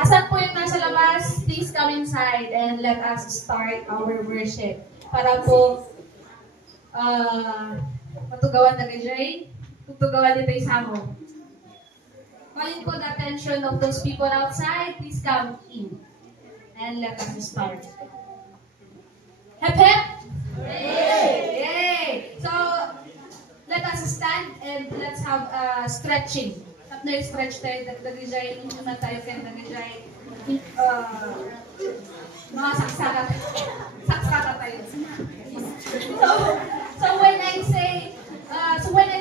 Asan po yung nasa labas? Please come inside and let us start our worship. Para po matugawan na gajay, tutugawan dito isamo. Calling po the attention of those people outside, please come in. And let us start. Hep hep! Yay! Yay! So, let us stand and let's have stretching. Tap na yung stretch tayo, dagajay, hindi naman tayo kaya dagajay. Mga saksaka tayo. So when I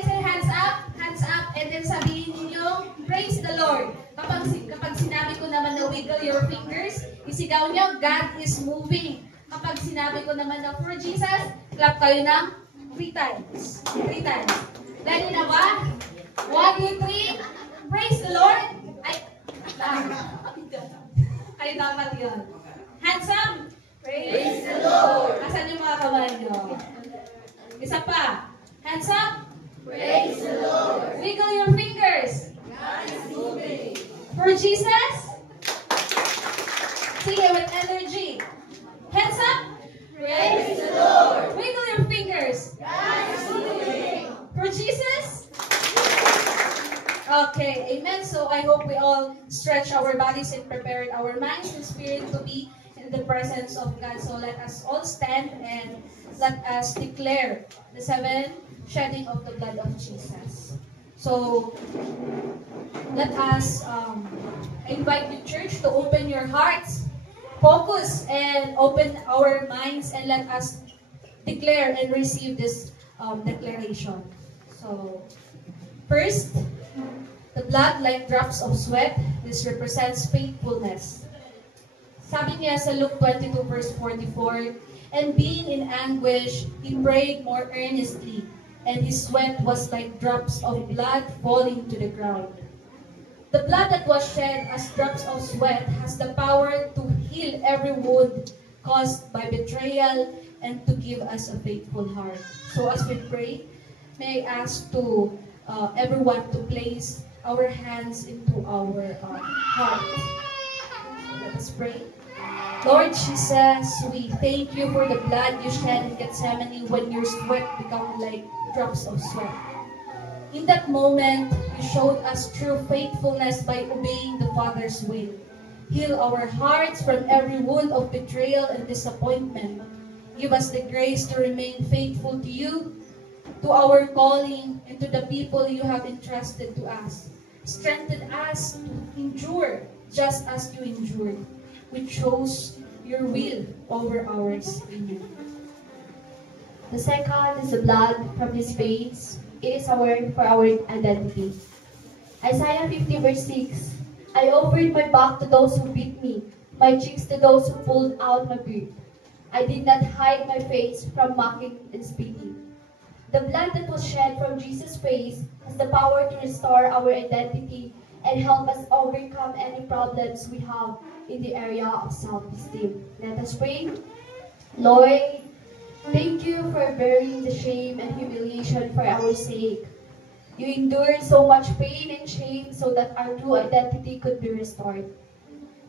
say hands up, and then sabihin niyo, praise the Lord. Kapag sinabi ko naman na wiggle your fingers, isigaw niyo, God is moving. Kapag sinabi ko naman na for Jesus, clap kayo ng 3 times. 3 times. Ready na ba? 1, 2, 3. Praise the Lord. Kayo dapat yun. Hands up. Praise the Lord. Asan yung mga kamay nyo? Isa pa. Hands up. Praise the Lord. Wiggle your fingers. God is moving. For Jesus. Sing it with energy. Hands up. Praise the Lord. Wiggle your fingers. God is moving. For Jesus. Okay, amen. So I hope we all stretch our bodies and prepare our minds and spirit to be in the presence of God. So let us all stand and let us declare the 7 shedding of the blood of Jesus. So let us invite the church to open your hearts, focus, and open our minds, and let us declare and receive this declaration. So first, the blood like drops of sweat. This represents faithfulness. Sabi niya sa Luke 22 verse 44, and being in anguish, he prayed more earnestly, and his sweat was like drops of blood falling to the ground. The blood that was shed as drops of sweat has the power to heal every wound caused by betrayal and to give us a faithful heart. So as we pray, may I ask to everyone to place our hands into our heart. So let us pray. Lord Jesus, we thank you for the blood you shed in Gethsemane when your sweat became like drops of sweat. In that moment, you showed us true faithfulness by obeying the Father's will. Heal our hearts from every wound of betrayal and disappointment. Give us the grace to remain faithful to you, to our calling, and to the people you have entrusted to us. Strengthen us to endure just as you endured. We chose your will over ours. Amen. The second is the blood from his veins. It is a word for our identity. Isaiah 50 verse 6. I offered my back to those who beat me, my cheeks to those who pulled out my beard. I did not hide my face from mocking and spitting. The blood that was shed from Jesus' face has the power to restore our identity and help us overcome any problems we have in the area of self-esteem. Let us pray. Lord, thank you for bearing the shame and humiliation for our sake. You endured so much pain and shame so that our true identity could be restored.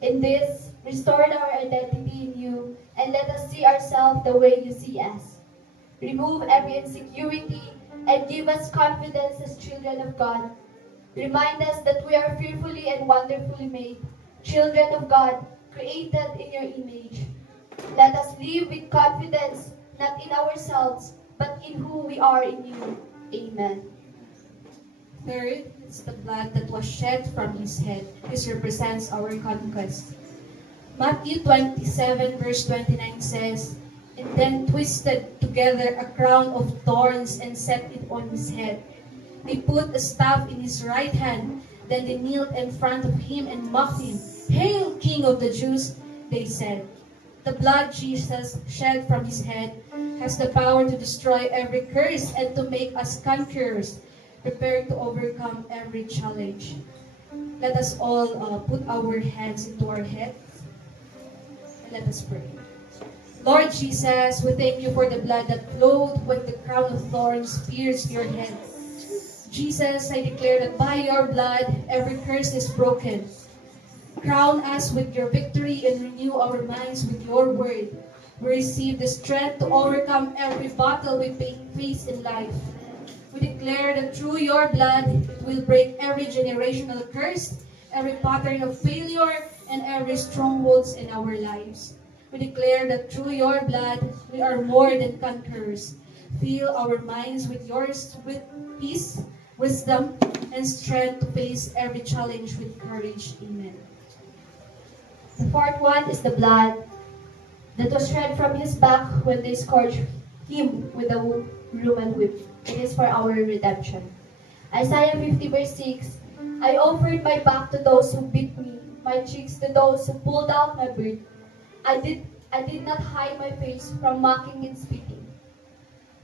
In this, restore our identity in you and let us see ourselves the way you see us. Remove every insecurity and give us confidence as children of God. Remind us that we are fearfully and wonderfully made, children of God, created in your image. Let us live with confidence, not in ourselves, but in who we are in you. Amen. Third, it's the blood that was shed from his head. This represents our conquest. Matthew 27 verse 29 says, and then twisted together a crown of thorns and set it on his head. They put a staff in his right hand. Then they kneeled in front of him and mocked him. Hail, King of the Jews, they said. The blood Jesus shed from his head has the power to destroy every curse and to make us conquerors, prepared to overcome every challenge. Let us all put our hands into our heads and let us pray. Lord Jesus, we thank you for the blood that flowed when the crown of thorns pierced your head. Jesus, I declare that by your blood, every curse is broken. Crown us with your victory and renew our minds with your word. We receive the strength to overcome every battle we face in life. We declare that through your blood, it will break every generational curse, every pattern of failure, and every strongholds in our lives. We declare that through your blood, we are more than conquerors. Fill our minds with with peace, wisdom, and strength to face every challenge with courage. Amen. The fourth one is the blood that was shed from his back when they scourged him with a Roman whip. It is for our redemption. Isaiah 50 verse 6, I offered my back to those who beat me, my cheeks to those who pulled out my beard. I did not hide my face from mocking and spitting.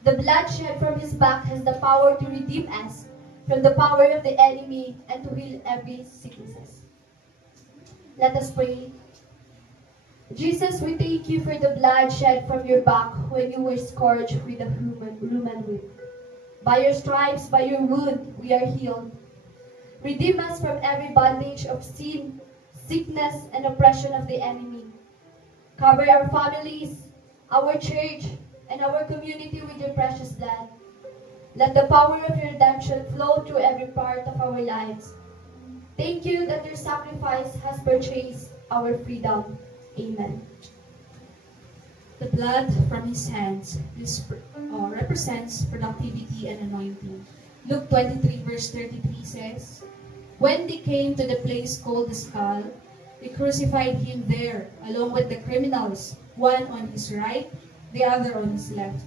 The blood shed from his back has the power to redeem us from the power of the enemy and to heal every sickness. Let us pray. Jesus, we thank you for the blood shed from your back when you were scourged with a Roman whip. By your stripes, by your wound, we are healed. Redeem us from every bondage of sin, sickness, and oppression of the enemy. Cover our families, our church, and our community with your precious blood. Let the power of your redemption flow through every part of our lives. Thank you that your sacrifice has purchased our freedom. Amen. The blood from his hands represents productivity and anointing. Luke 23 verse 33 says, when they came to the place called the skull, they crucified him there, along with the criminals, one on his right, the other on his left.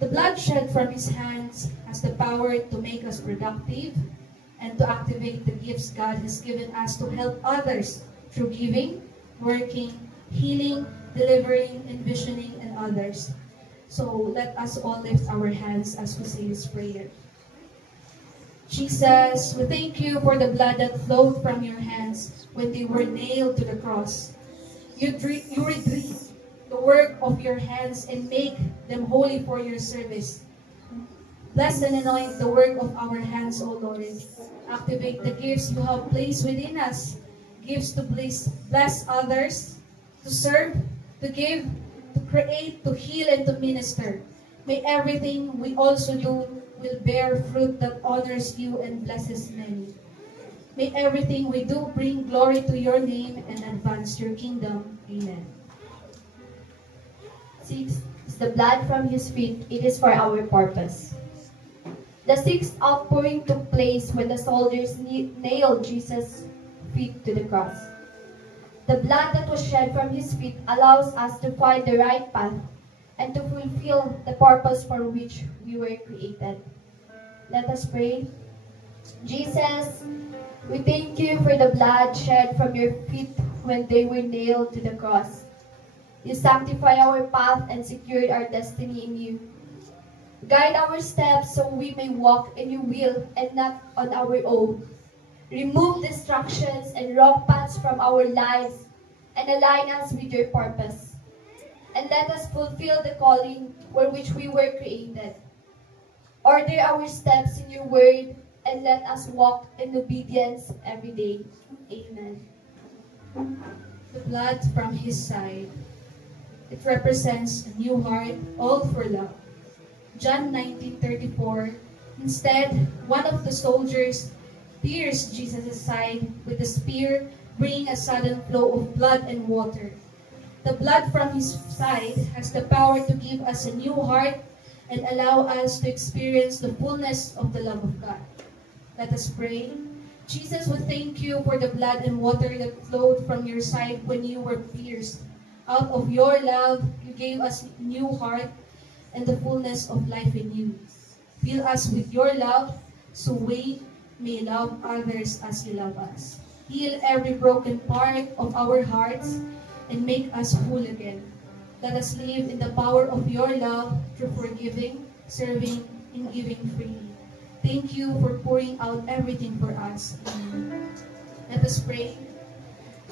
The blood shed from his hands has the power to make us productive and to activate the gifts God has given us to help others through giving, working, healing, delivering, envisioning, and others. So let us all lift our hands as we say this prayer. Jesus, we thank you for the blood that flowed from your hands when they were nailed to the cross. You retrieve the work of your hands and make them holy for your service. Bless and anoint the work of our hands, O Lord. Activate the gifts you have placed within us. Gifts to bless others, to serve, to give, to create, to heal, and to minister. May everything we also do will bear fruit that honors you and blesses many. May everything we do bring glory to your name and advance your kingdom. Amen. 6 is the blood from his feet. It is for our purpose. The sixth outpouring took place when the soldiers nailed Jesus' feet to the cross. The blood that was shed from his feet allows us to find the right path and to fulfill the purpose for which we were created. Let us pray. Jesus, we thank you for the blood shed from your feet when they were nailed to the cross. You sanctify our path and secured our destiny in you. Guide our steps so we may walk in your will and not on our own. Remove distractions and wrong paths from our lives and align us with your purpose. And let us fulfill the calling for which we were created. Order our steps in your word and let us walk in obedience every day. Amen. The blood from his side. It represents a new heart, all for love. John 19:34. Instead, one of the soldiers pierced Jesus' side with a spear, bringing a sudden flow of blood and water. The blood from his side has the power to give us a new heart and allow us to experience the fullness of the love of God. Let us pray. Jesus, we thank you for the blood and water that flowed from your side when you were pierced. Out of your love, you gave us a new heart and the fullness of life in you. Fill us with your love so we may love others as you love us. Heal every broken part of our hearts and make us whole again. Let us live in the power of your love through forgiving, serving, and giving freely. Thank you for pouring out everything for us. Amen. Let us pray.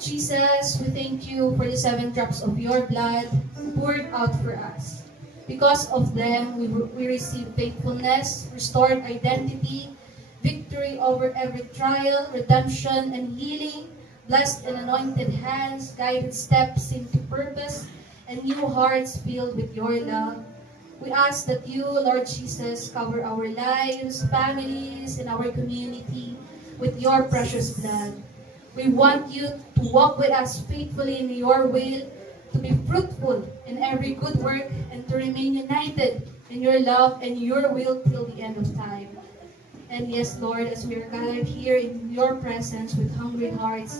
Jesus, we thank you for the 7 drops of your blood poured out for us. Because of them, we receive faithfulness, restored identity, victory over every trial, redemption, and healing, Blessed and anointed hands, guided steps into purpose, and new hearts filled with your love. We ask that you, Lord Jesus, cover our lives, families, and our community with your precious blood. We want you to walk with us faithfully in your will, to be fruitful in every good work, and to remain united in your love and your will till the end of time. And yes, Lord, as we are gathered here in your presence with hungry hearts,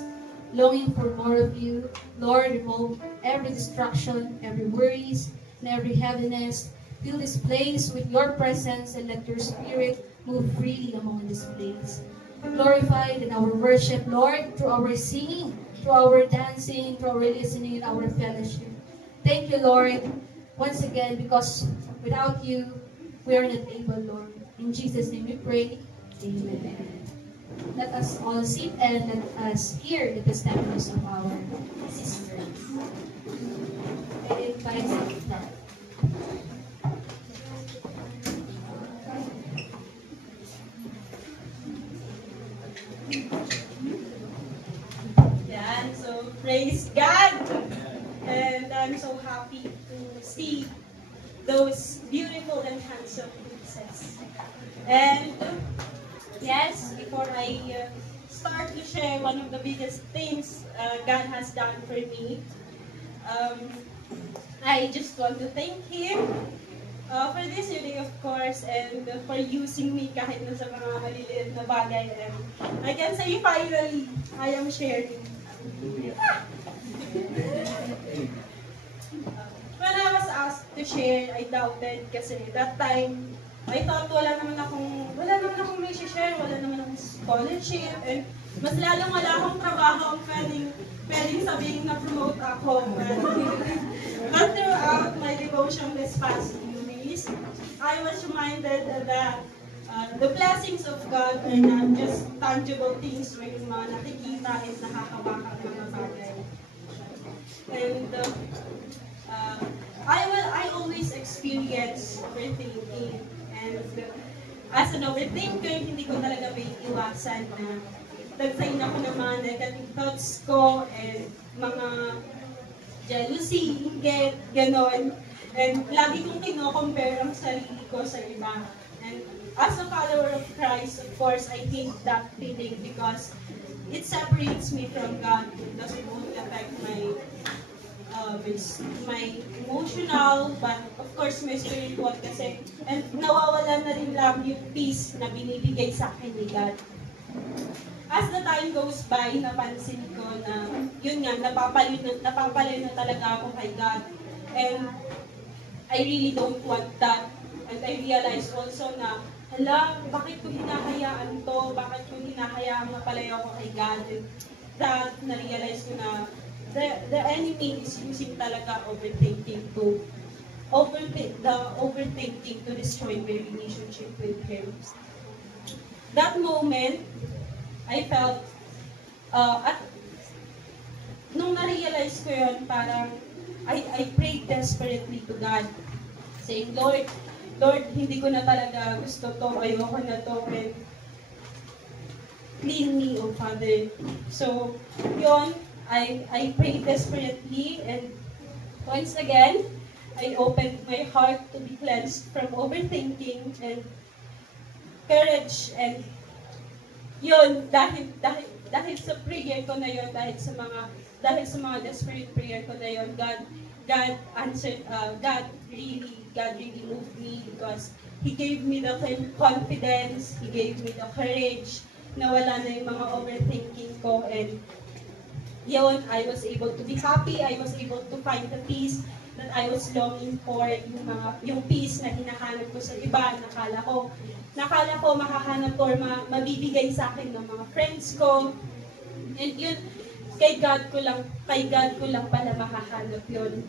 longing for more of you, Lord, remove every distraction, every worries, and every heaviness. Fill this place with your presence and let your spirit move freely among this place. Glorified in our worship, Lord, through our singing, through our dancing, through our listening, and our fellowship. Thank you, Lord, once again, because without you, we are not able, Lord. In Jesus' name we pray. Amen. Let us all sit and let us hear the testimonies of our sisters. I invite them. Yan, so praise God! And I'm so happy to see those beautiful and handsome princesses. And yes, before I start to share one of the biggest things God has done for me, I just want to thank Him for this day, of course, and for using me kahit na sa mga maliliit na bagay. And I can say finally, I am sharing. When I was asked to share, I doubted kasi that time, I thought wala naman akong may share, wala naman akong scholarship, and mas lalong wala akong trabaho ang pwedeng sabihin na promote ako. But throughout my devotion this past few days, I was reminded that the blessings of God are not just tangible things or yung mga nakikita at nakakabakang mga bagay. And I always experience overthinking. And as an overthinker, hindi ko talaga may iwasan na nagsayin ako ng mga negative thoughts ko and mga jealousy, inggit, ganon. And lagi kong kino-compare ang sarili ko sa iba. And as a follower of Christ, of course, I hate that feeling because it separates me from God. It doesn't only affect my emotional, but of course my spiritual kasi. And nawawala na rin lang yung peace na binibigay sa akin ni God. As the time goes by, napansin ko na, yun nga, napapalayo na talaga ako kay God. And I really don't want that. And I realized also na, hala, bakit ko hinahayaan to? Bakit ko hinahayaan mapalayo ako kay God? And that, na-realize ko na, the enemy is using talaga overthinking to destroy my relationship with Him. That moment, I felt, nung na-realize ko yun, parang, I prayed desperately to God, saying, Lord, hindi ko na talaga gusto to, ayoko na to, and clean me, O Father. So, yun, I prayed desperately, and once again, I opened my heart to be cleansed from overthinking and courage, and yun, dahil sa prayer ko na yun, dahil sa mga desperate prayer ko na yun, God answered, God really moved me because He gave me the confidence, He gave me the courage na wala na yung mga overthinking ko, and yun, I was able to be happy, I was able to find the peace that I was longing for, yung peace na hinahanap ko sa iba, nakala ko makahanap or mabibigay sa akin ng mga friends ko. And yun, kay God ko lang pala makahanap yun.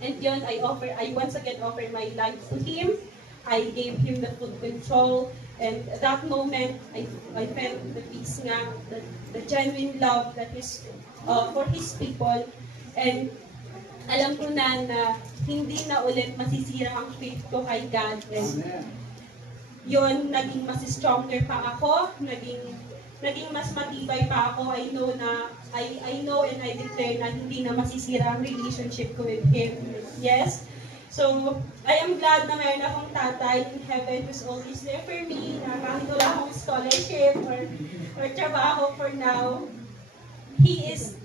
And yun, I once again offer my life to Him. I gave Him the full control. And at that moment, I felt the peace nga, the genuine love that is for His people. And alam ko na hindi na ulit masisira ang faith ko kay God. And yun, naging mas stronger pa ako, naging mas matibay pa ako. I know na I know and I declare na hindi na masisira ang relationship ko with Him. Yes? So, I am glad na mayroon akong tatay in heaven who's always there for me, na kahit wala akong scholarship or trabaho for now, He is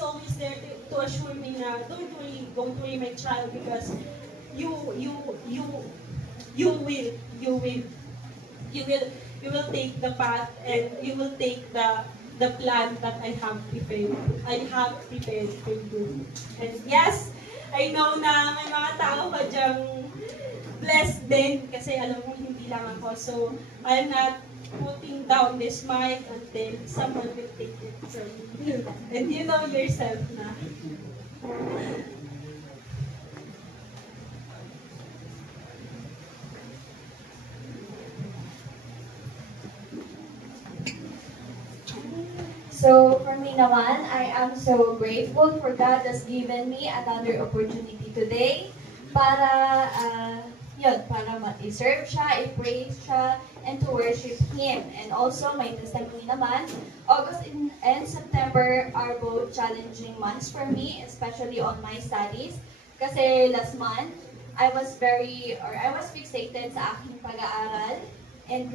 always there to assure me na don't worry my child, because you will take the path, and you will take the plan that I have prepared for you. And yes, I know na may mga tao pa dyang blessed din kasi alam mo hindi lang ako. So, I'm not putting down this mic until someone will take it from me. And you know yourself na. So, for me naman, I am so grateful for God has given me another opportunity today para, para ma-serve siya, i-praise siya, and to worship Him. And also, my testimony naman, August and September are both challenging months for me, especially on my studies. Kasi last month, I was fixated sa aking pag-aaral, and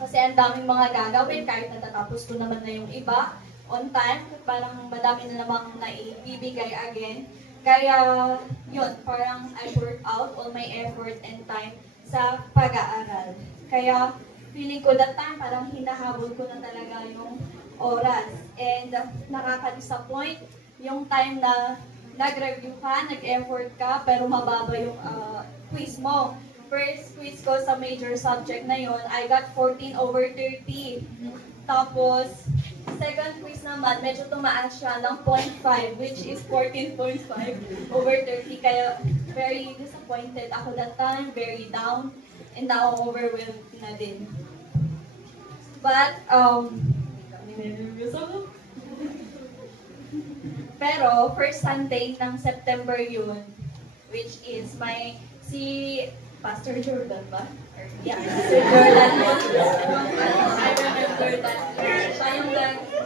kasi ang daming mga gagawin, kahit natatapos ko naman na yung iba on time, parang madami na namang naibibigay again. Kaya yun, parang I work out all my effort and time sa pag-aaral. Kaya feeling ko that time parang hinahabol ko na talaga yung oras. And nakaka-disappoint yung time na nag-review ka, nag-effort ka, pero mababa yung quiz mo. First quiz ko sa major subject na yon, I got 14/30. Tapos, second quiz naman, medyo tumaas siya ng 0.5, which is 14.5/30. Kaya, very disappointed ako that time, very down, and now overwhelmed na din. But, pero, first Sunday ng September yun, which is si Pastor Jordan ba? Yeah, Pastor Jordan. I remember that.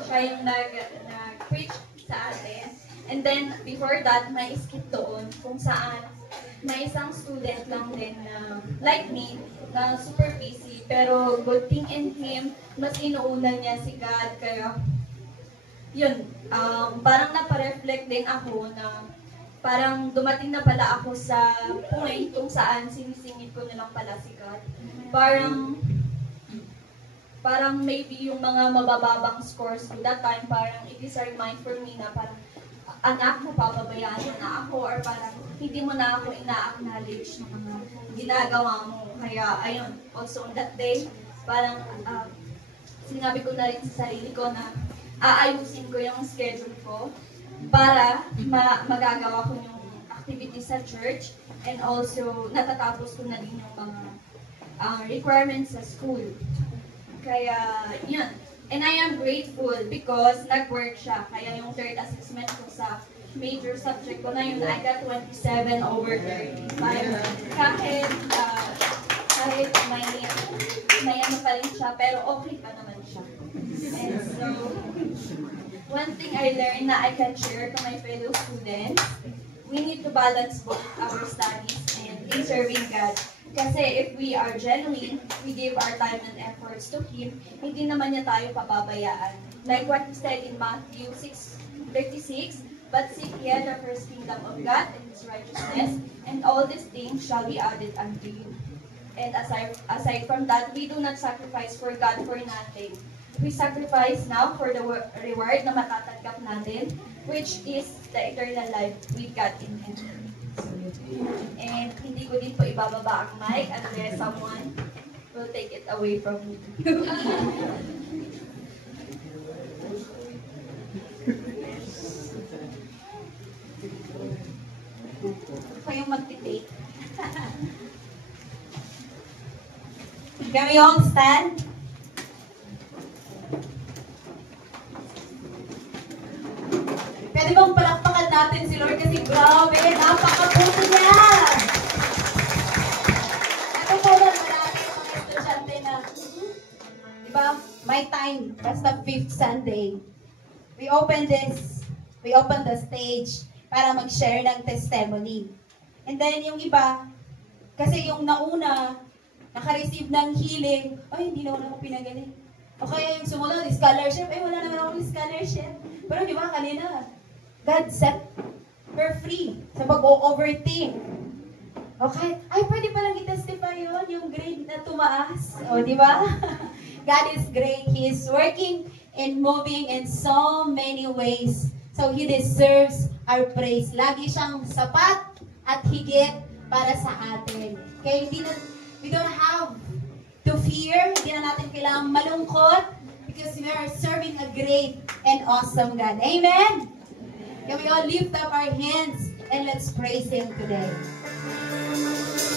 Siya yung nag-preach sa atin. And then, before that, may skip doon kung saan may isang student lang din na, like me, na super busy. Pero good thing in him, mas inuuna niya si God. Kaya, yun, parang napareflect din ako na parang dumating na pala ako sa point kung saan sinisingit ko na lang pala si God. Parang maybe yung mga mabababang scores ko that time, parang it is a remind for me na parang, anak, napapabayaan mo na ako, or parang hindi mo na ako ina-acknowledge ng mga ginagawa mo. Kaya, ayun, also on that day, parang sinabi ko na rin sa sarili ko na aayusin ko yung schedule ko para magagawa ko yung activities sa church, and also natatapos ko na din yung mga requirements sa school. Kaya, yun. And I am grateful because nag-work siya. Kaya yung third assessment ko sa major subject ko na yun, I got 27/35. Kahit may ano pa rin siya, pero okay pa naman siya. And so, one thing I learned na I can share to my fellow students, we need to balance both our studies and in serving God. Kasi if we are genuine, we give our time and efforts to Him, hindi naman niya tayo pababayaan. Like what He said in Matthew 6:36, but seek ye the first kingdom of God and His righteousness, and all these things shall be added unto you. And aside from that, we do not sacrifice for God for nothing. We sacrifice now for the reward na matatanggap natin, which is the eternal life with God in heaven. And hindi ko din po ibababa ang mic unless someone will take it away from me. Ako yung mag-debate. Can we all stand? Pwede bang palakpakan natin si Lord kasi grabe, napakabuti niya! Ito po ba marami mga estudyante na, di ba, my time, basta 5th Sunday, we open the stage para mag-share ng testimony. And then yung iba, kasi yung nauna, naka-receive ng healing, ay, hindi naman ako pinagaling. O kaya yung sumunod, scholarship, wala naman akong scholarship. Pero di ba, kanina, God set her free sa pag-overthink. Okay? Ay, pwede palang i-testify yun, yung grade na tumaas. O, di ba? God is great. He is working and moving in so many ways. So, He deserves our praise. Lagi siyang sapat at higit para sa atin. Okay? We don't have to fear. Hindi na natin kailangang malungkot because we are serving a great and awesome God. Amen? Can we all lift up our hands and let's praise Him today. Hallelujah.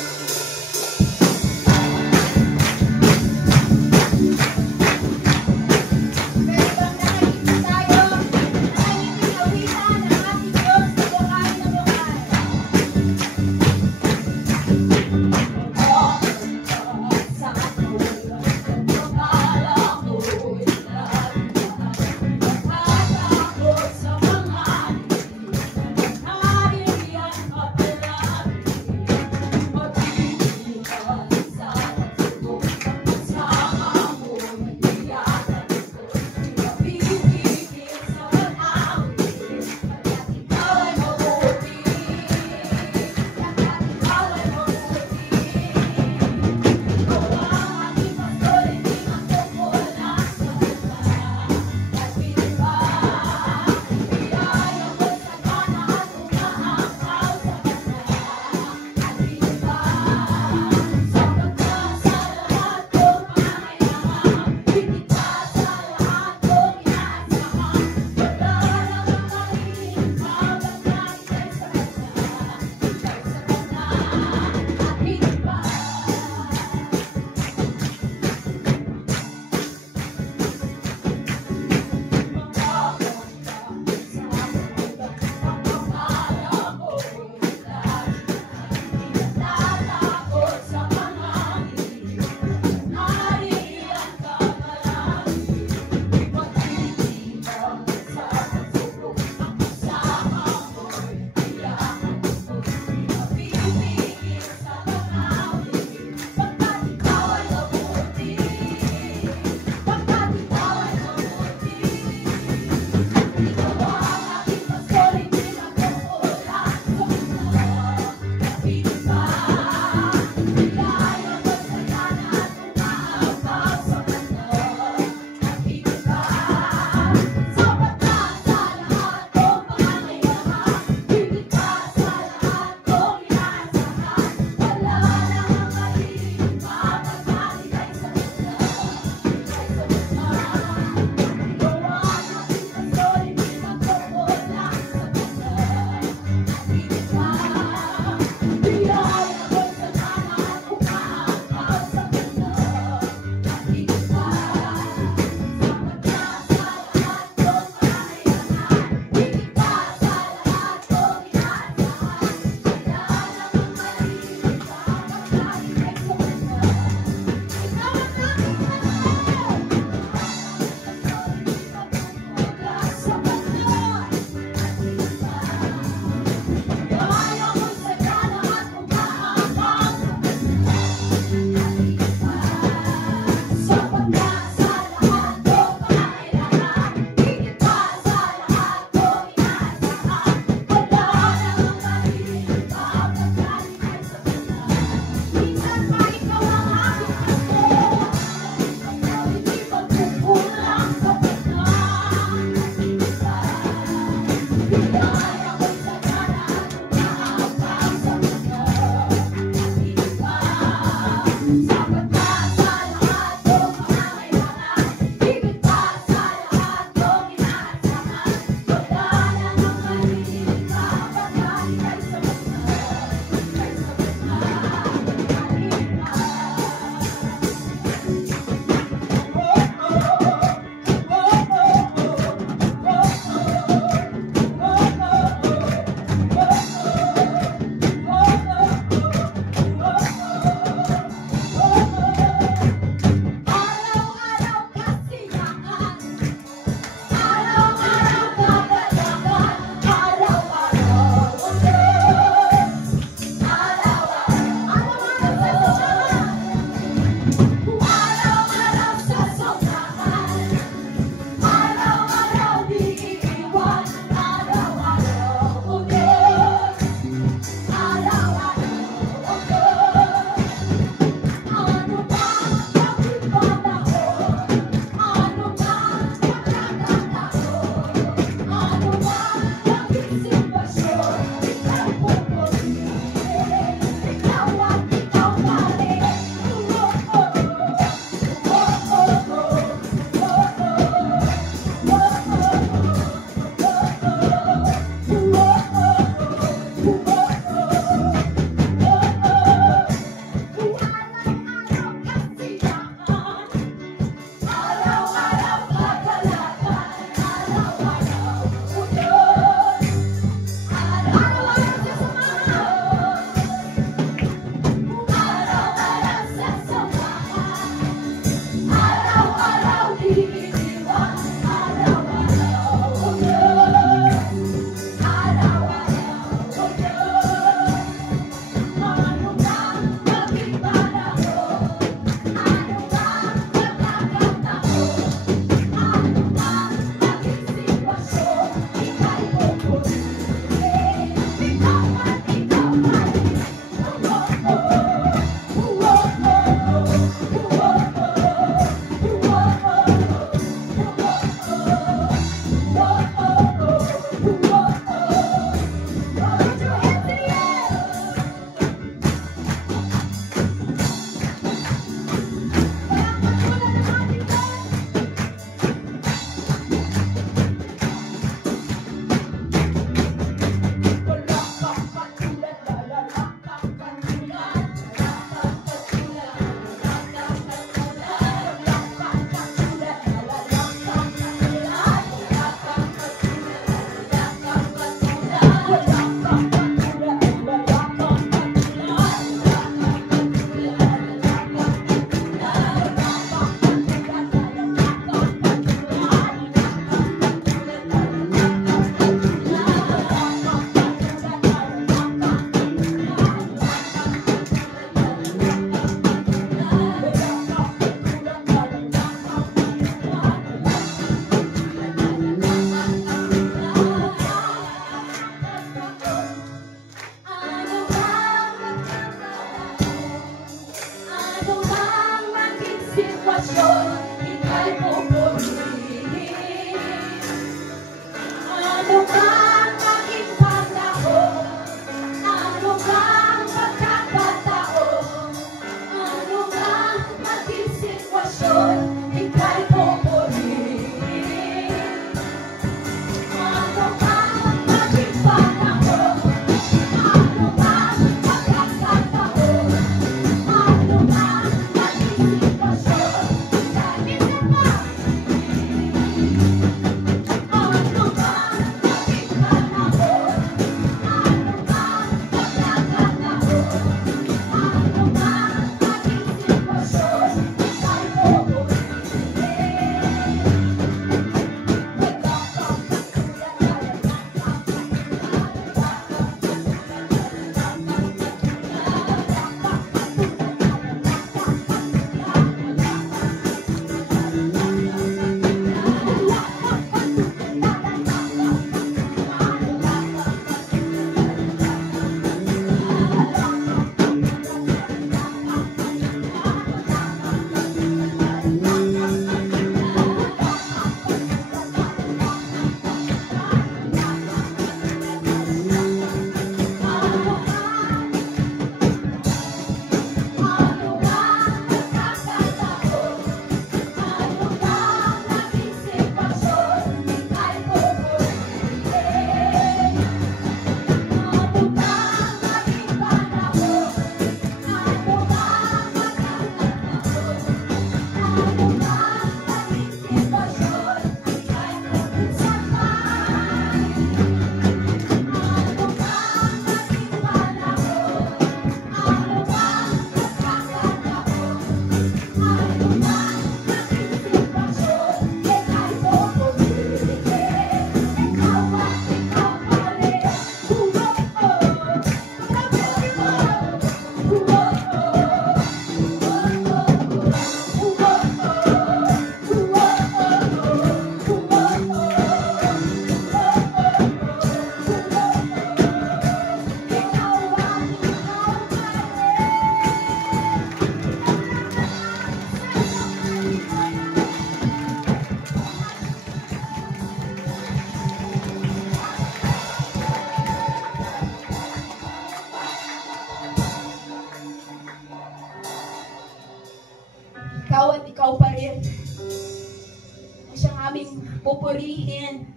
pupurihin,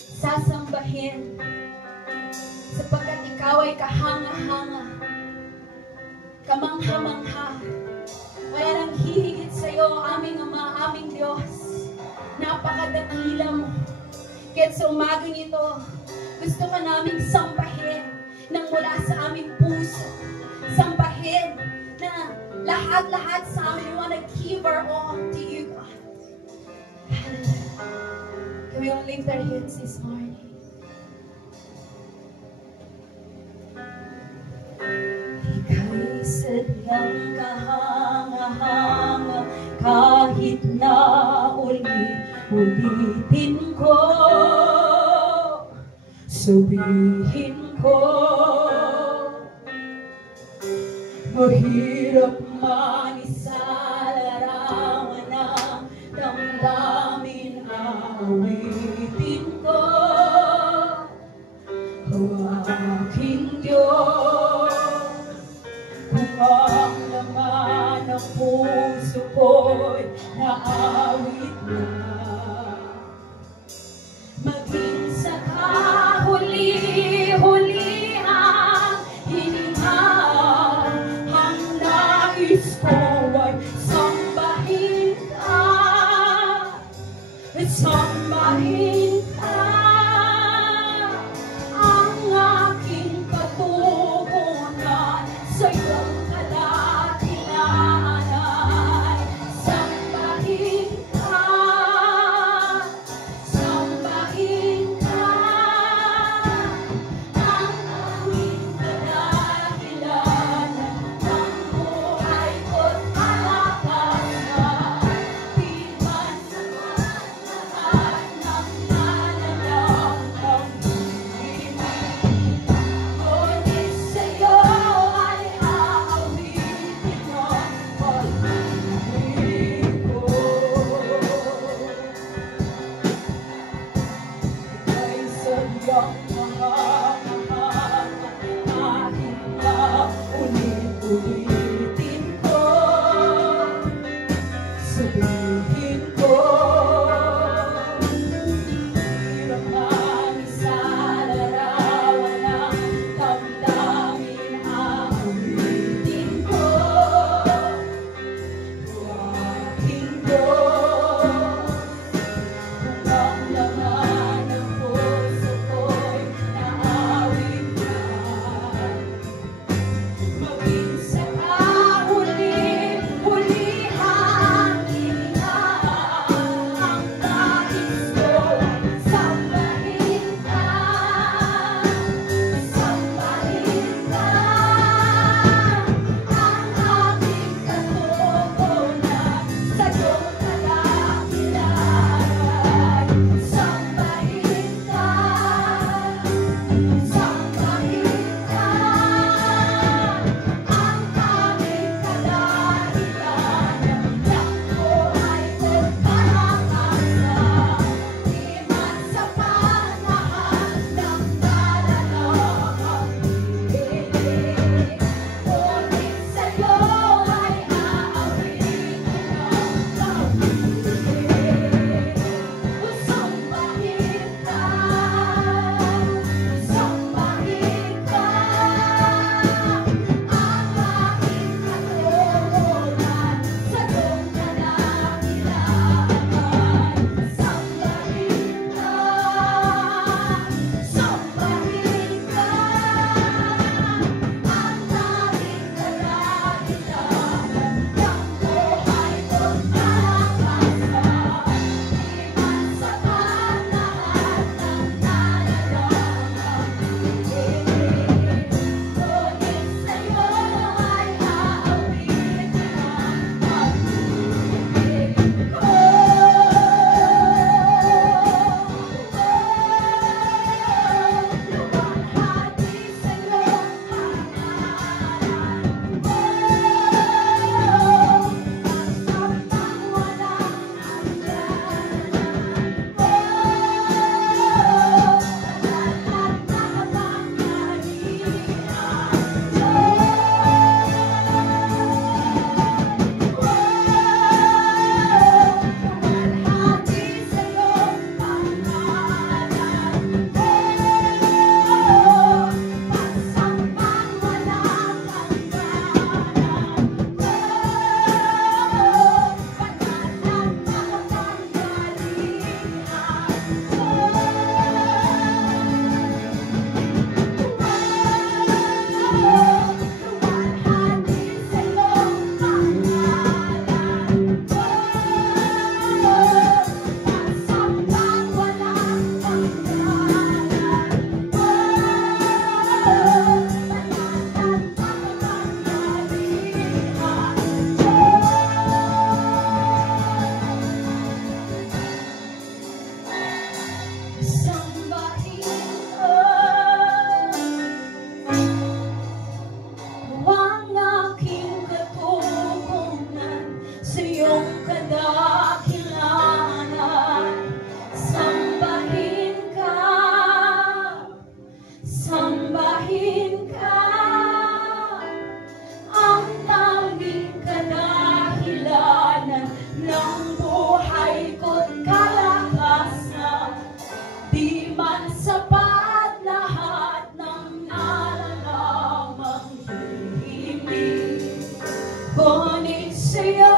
sasambahin, sapagkat ikaw ay kahanga-hanga, kamangha-mangha. Wala nang hihigit sa iyo, aming Ama, aming Diyos. Napakadakila mo. Kaya sa umagang ito, gusto ka naming sambahin nang mula sa aming puso. Sambahin na lahat-lahat sa amin. We want to give our all to you, God. Hallelujah. Can we all lift our hands this morning? Ika'y sadyang kahanga-hanga kahit na ulitin ko, sabihin ko, mahirap man isalarawan ng damdamin, awitin ko, aking Diyos, kung ang laman ng puso ko'y naawit na. Maging sa kahuli-hulihang hininga, ang nais ko ay sambahin ka, sambahin ka. Ang aking katugunan sa iyong kadakilaan ay sambahin ka, sambahin ka. Ang aking kadakilan ng buhay ko't malakas na, di man naman lahat ng nalalang ng ibig. Ngunit sa'yo ay aawitin ang pag-ibig ko. Ika'y sadyang mahal-mahal kahit na ulit-ulitin ko, sabihin ko, hirap man isalarawan ng damdamin, aawitin ko, aking Diyos, kung ang laman ng puso ko'y naman sapat lahat ng nararamang himig. Ngunit sa'yo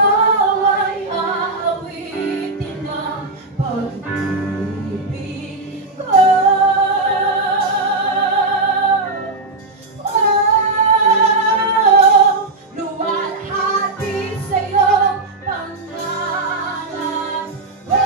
ay aawitin ng pag-ibig ko. Luwalhati sa'yo pangalan ko.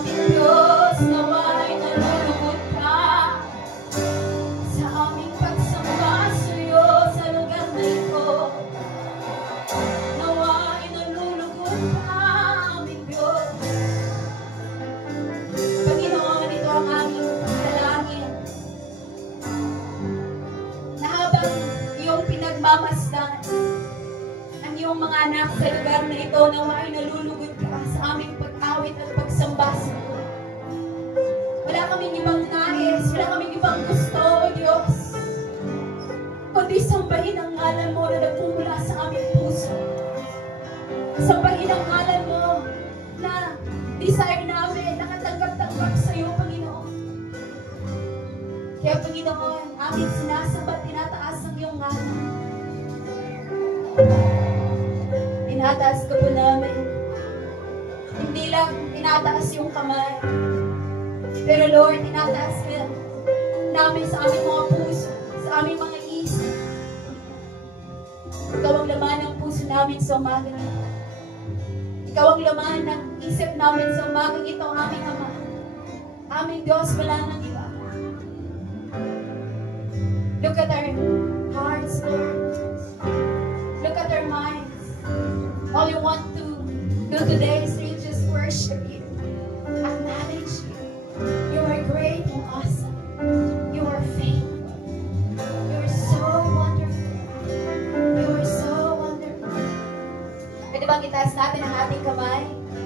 aming Diyos, nawa'y nalulugod ka sa aming pagsamba sa iyo sa lugar na ito. Nawa'y nalulugod ka, aming Diyos. Panginoon, ito ang aming dalangin na habang iyong pinagmamasdan ang iyong mga anak sa lugar na ito, nawa'y nalulugod ka sa aming pag-awit at pagsamba sa iyo. Wala kaming ibang nais, wala kaming ibang gusto, O Diyos, kundi sambahin ang ngalan mo na nagmumula sa aming puso. Sambahin ang ngalan mo na desire namin, nakatanggap-tanggap sa iyo, Panginoon. Kaya, Panginoon, aming sinasamba, tinataas ang iyong ngalan. Tinataas ka po namin. Hindi lang tinataas yung kamay, pero Lord, tinataas ka namin sa aming mga puso, sa aming mga isip. Ikaw ang laman ng puso namin sa umaga na ito. Ikaw ang laman ng isip namin sa umagang ito, aming Ama. Aming Diyos, wala nang iba. Look at our hearts, Lord. Look at our minds. All you want to do today is to just worship you, acknowledge you. You are great and awesome. You are faithful. You are so wonderful. You are so wonderful. Pwede bang itaas natin ang ating kamay?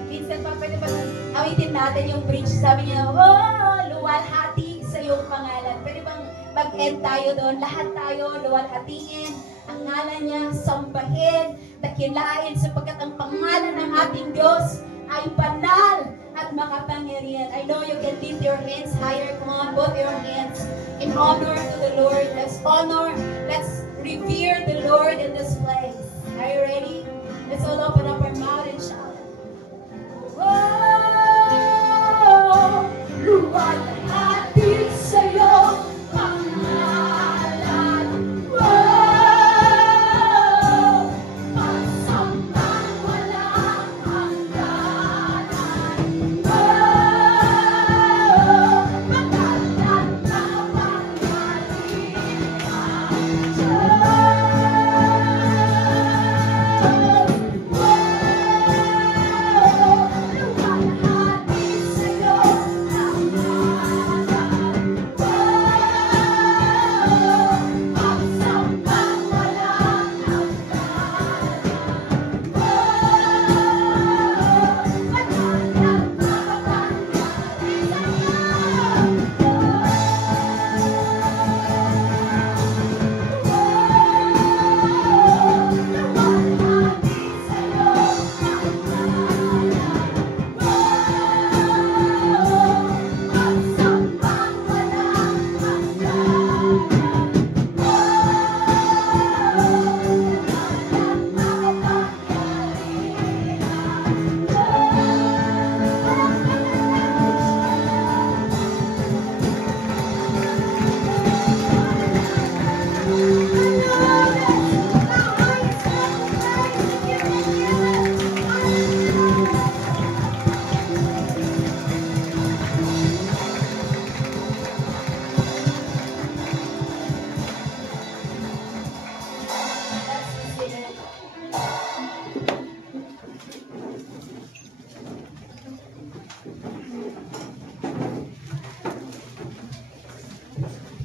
Minsan pa, pwede bang awitin natin yung bridge? Sabi niya, oh, luwalhati sa iyong pangalan. Pwede bang mag-end tayo doon? Lahat tayo luwalhatiin ang ngalan niya, sambahin, dakilain, sapagkat ang pangalan ng ating Diyos ay banal at makapangyarihan. I know you can lift your hands higher. Come on, both your hands in honor to the Lord. Let's honor, let's revere the Lord in this place. Are you ready? Let's all open up our mouth and shout. Oh, luwalhati sa'yo pangalan. Oh, pagsambang walang hangganan. Oh, magandang kapangyarihan ang Diyos.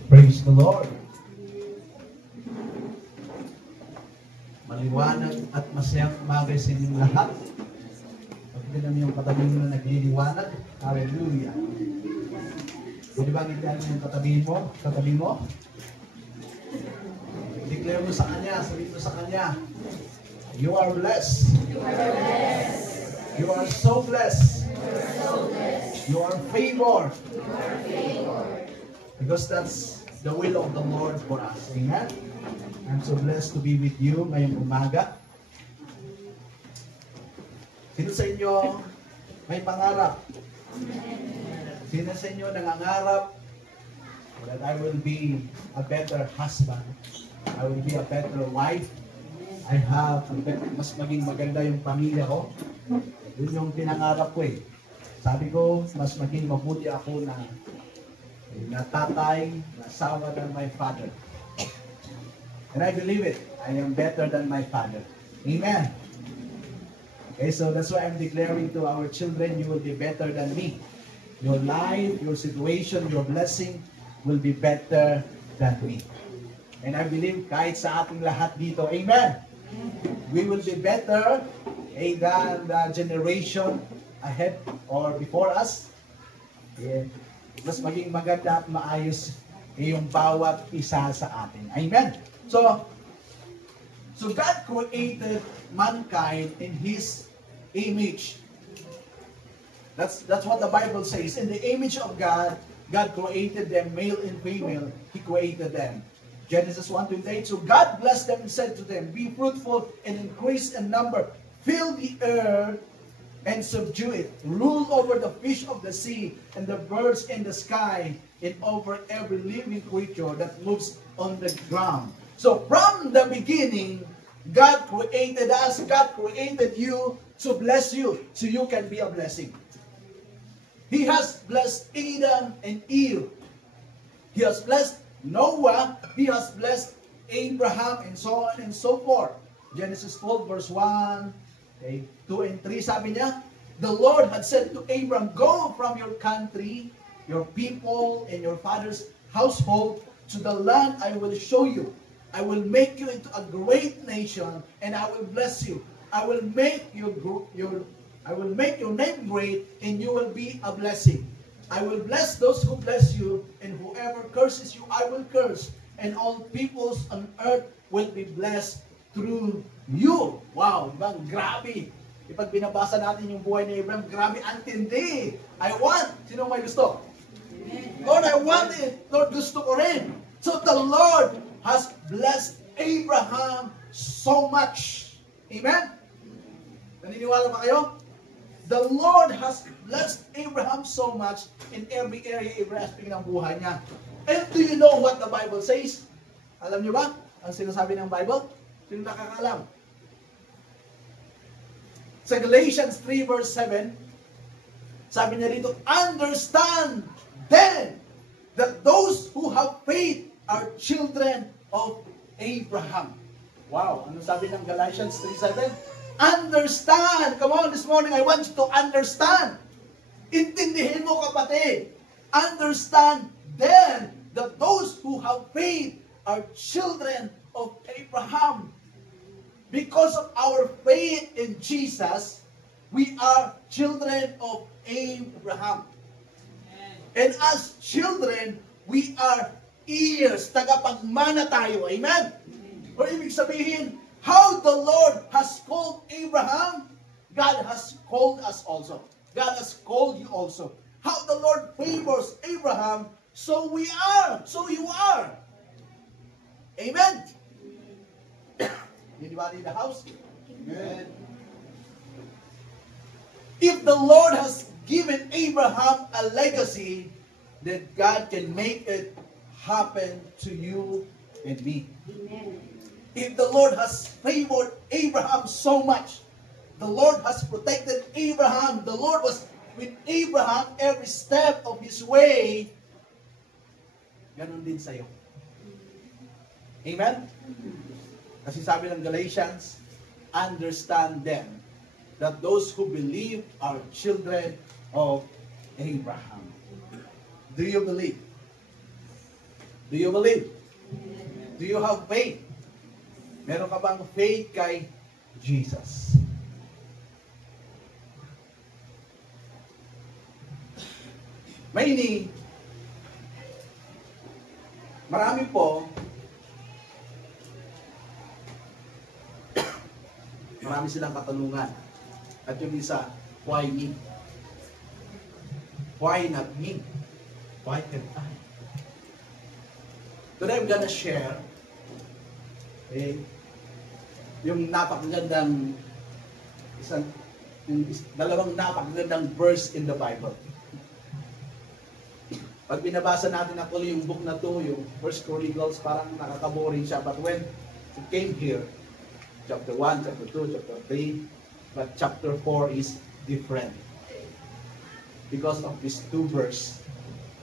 Praise the Lord. Maliwanag at masayang umaga sa inyong lahat. Pagkita namin yung katabi mo na nagliliwanag. Hallelujah. Pwede ba ngitihan mo yung katabi mo? Declare mo sa kanya, sabihin mo sa kanya, you are blessed. You are blessed. You are so blessed. You are favored. Because that's the will of the Lord for us. Amen? I'm so blessed to be with you ngayong umaga. Sino sa inyo may pangarap? Sino sa inyo nangangarap that I will be a better husband? I will be a better wife. I have mas maging maganda yung pamilya ko. Yun yung pinangarap ko eh. Sabi ko, mas maging mabuti ako na tatay, na asawa than my father. And I believe it. I am better than my father. Amen. Okay, so that's why I'm declaring to our children, you will be better than me. Your life, your situation, your blessing will be better than me. And I believe kahit sa ating lahat dito, amen. We will be better than the generation ahead or before us. Yeah. Mas maging maganda at maayos yung bawat isa sa atin. Amen. So God created mankind in His image. That's what the Bible says. In the image of God, God created them, male and female. He created them. Genesis 1:28. So God blessed them and said to them, be fruitful and increase in number. Fill the earth and subdue it. Rule over the fish of the sea and the birds in the sky and over every living creature that moves on the ground. So from the beginning, God created us, God created you to bless you, so you can be a blessing. He has blessed Adam and Eve. He has blessed Noah. He has blessed Abraham and so on and so forth. Genesis 12 verse 1, okay, 2 and 3, sabi niya, the Lord had said to Abram, go from your country, your people, and your father's household to the land I will show you. I will make you into a great nation, and I will bless you. I will make your name great, and you will be a blessing. I will bless those who bless you, and whoever curses you, I will curse. And all peoples on earth will be blessed through you. Wow, diba? Grabe. Ipag binabasa natin yung buhay ni Abraham, grabe, ang tindi. I want. Sino may gusto? Lord, I want it. Lord, gusto ko rin. So the Lord has blessed Abraham so much. Amen? Naniniwala ba kayo? The Lord has blessed Abraham so much in every area, every aspect ng buhay niya. And do you know what the Bible says? Alam niyo ba ang sinasabi ng Bible? Sino nakakaalam? Sa Galatians 3 verse 7, sabi niya dito, understand then that those who have faith are children of Abraham. Wow, ano sabi ng Galatians 3:7? Understand! Come on, this morning I want you to understand. Intindihin mo, kapatid. Understand then that those who have faith are children of Abraham. Because of our faith in Jesus, we are children of Abraham. And as children, we are heirs. Tagapagmana tayo. Amen? O ibig sabihin, how the Lord has called Abraham, God has called us also. God has called you also. How the Lord favors Abraham, so we are. So you are. Amen? Anybody in the house? Amen. If the Lord has given Abraham a legacy, then God can make it happen to you and me. Amen. If the Lord has favored Abraham so much, the Lord has protected Abraham, the Lord was with Abraham every step of his way, ganun din sa'yo. Amen? Kasi sabi ng Galatians, understand them, that those who believe are children of Abraham. Do you believe? Do you believe? Do you have faith? Meron ka bang faith kay Jesus? Marami po, marami silang katanungan. At yung isa, why me? Why not me? Why can't I? Today I'm gonna share yung napakagandang dalawang napakagandang verse in the Bible. Pag binabasa natin actually yung book na to, yung 1 Chronicles, parang nakaka-boring siya. But when it came here, chapter 1, chapter 2, chapter 3, but chapter 4 is different. because of these two verse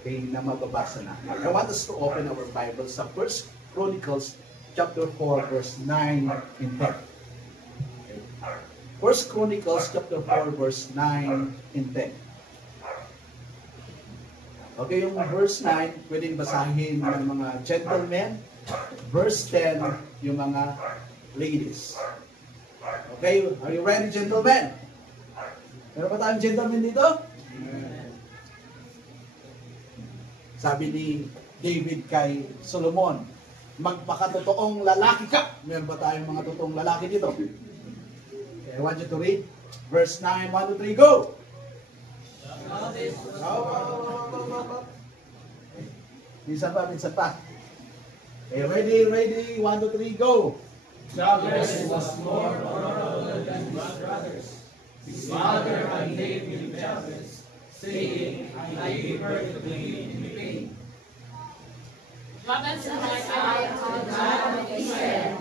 na mababasa na. I want us to open our Bible sa 1 Chronicles chapter 4 verse 9 and 10. 1 Chronicles chapter 4 verse 9 and 10. Okay, yung verse 9, pwedeng basahin ng mga gentlemen. Verse 10, yung mga ladies. Okay, are you ready, gentlemen? Meron ba tayong gentlemen dito? Sabi ni David kay Solomon, magpakatotoong lalaki ka. Meron ba tayong mga totoong lalaki dito? Okay, I want you to read. Verse 9, 1, 2, 3, go! Minsan pa. Okay, ready, 1, 2, 3, go! Jabez was more honorable than his brothers. His father had named him Jabez, saying, I gave birth to him in pain. Jabez had cried to the God of Israel,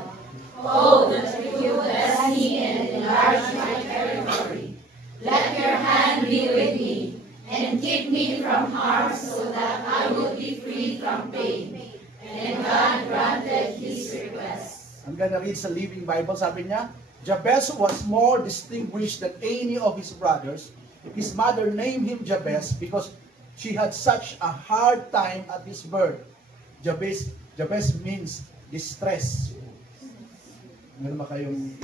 oh, that you bless me and enlarge my territory. Let your hand be with me, and keep me from harm so that I will be free from pain. And God granted his request. I'm gonna read sa Living Bible. Sabi niya, Jabez was more distinguished than any of his brothers. His mother named him Jabez because she had such a hard time at his birth. Jabez means distress. Meron ba kayong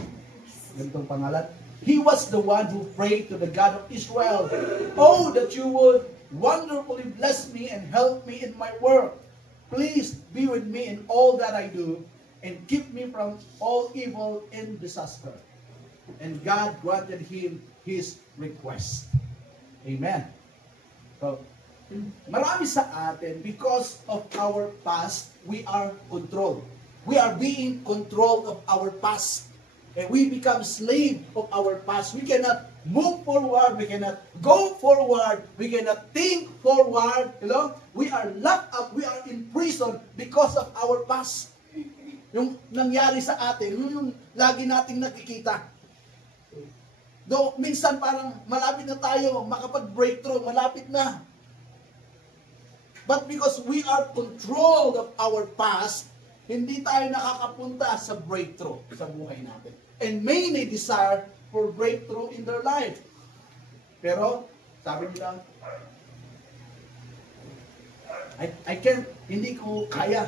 ganitong pangalan? He was the one who prayed to the God of Israel, oh, that you would wonderfully bless me and help me in my work. Please be with me in all that I do, and keep me from all evil and disaster. And God granted him his request. Amen. So, marami sa atin, because of our past, we are controlled. We are being controlled of our past. And we become slave of our past. We cannot move forward. We cannot go forward. We cannot think forward. You know? We are locked up. We are in prison because of our past. Yung nangyari sa atin, yung lagi nating nakikita. Though minsan parang malapit na tayo makapag-breakthrough, malapit na. But because we are controlled of our past, hindi tayo nakakapunta sa breakthrough sa buhay natin. And many desire for breakthrough in their life. Pero, sabi nila, I can't, hindi ko kaya.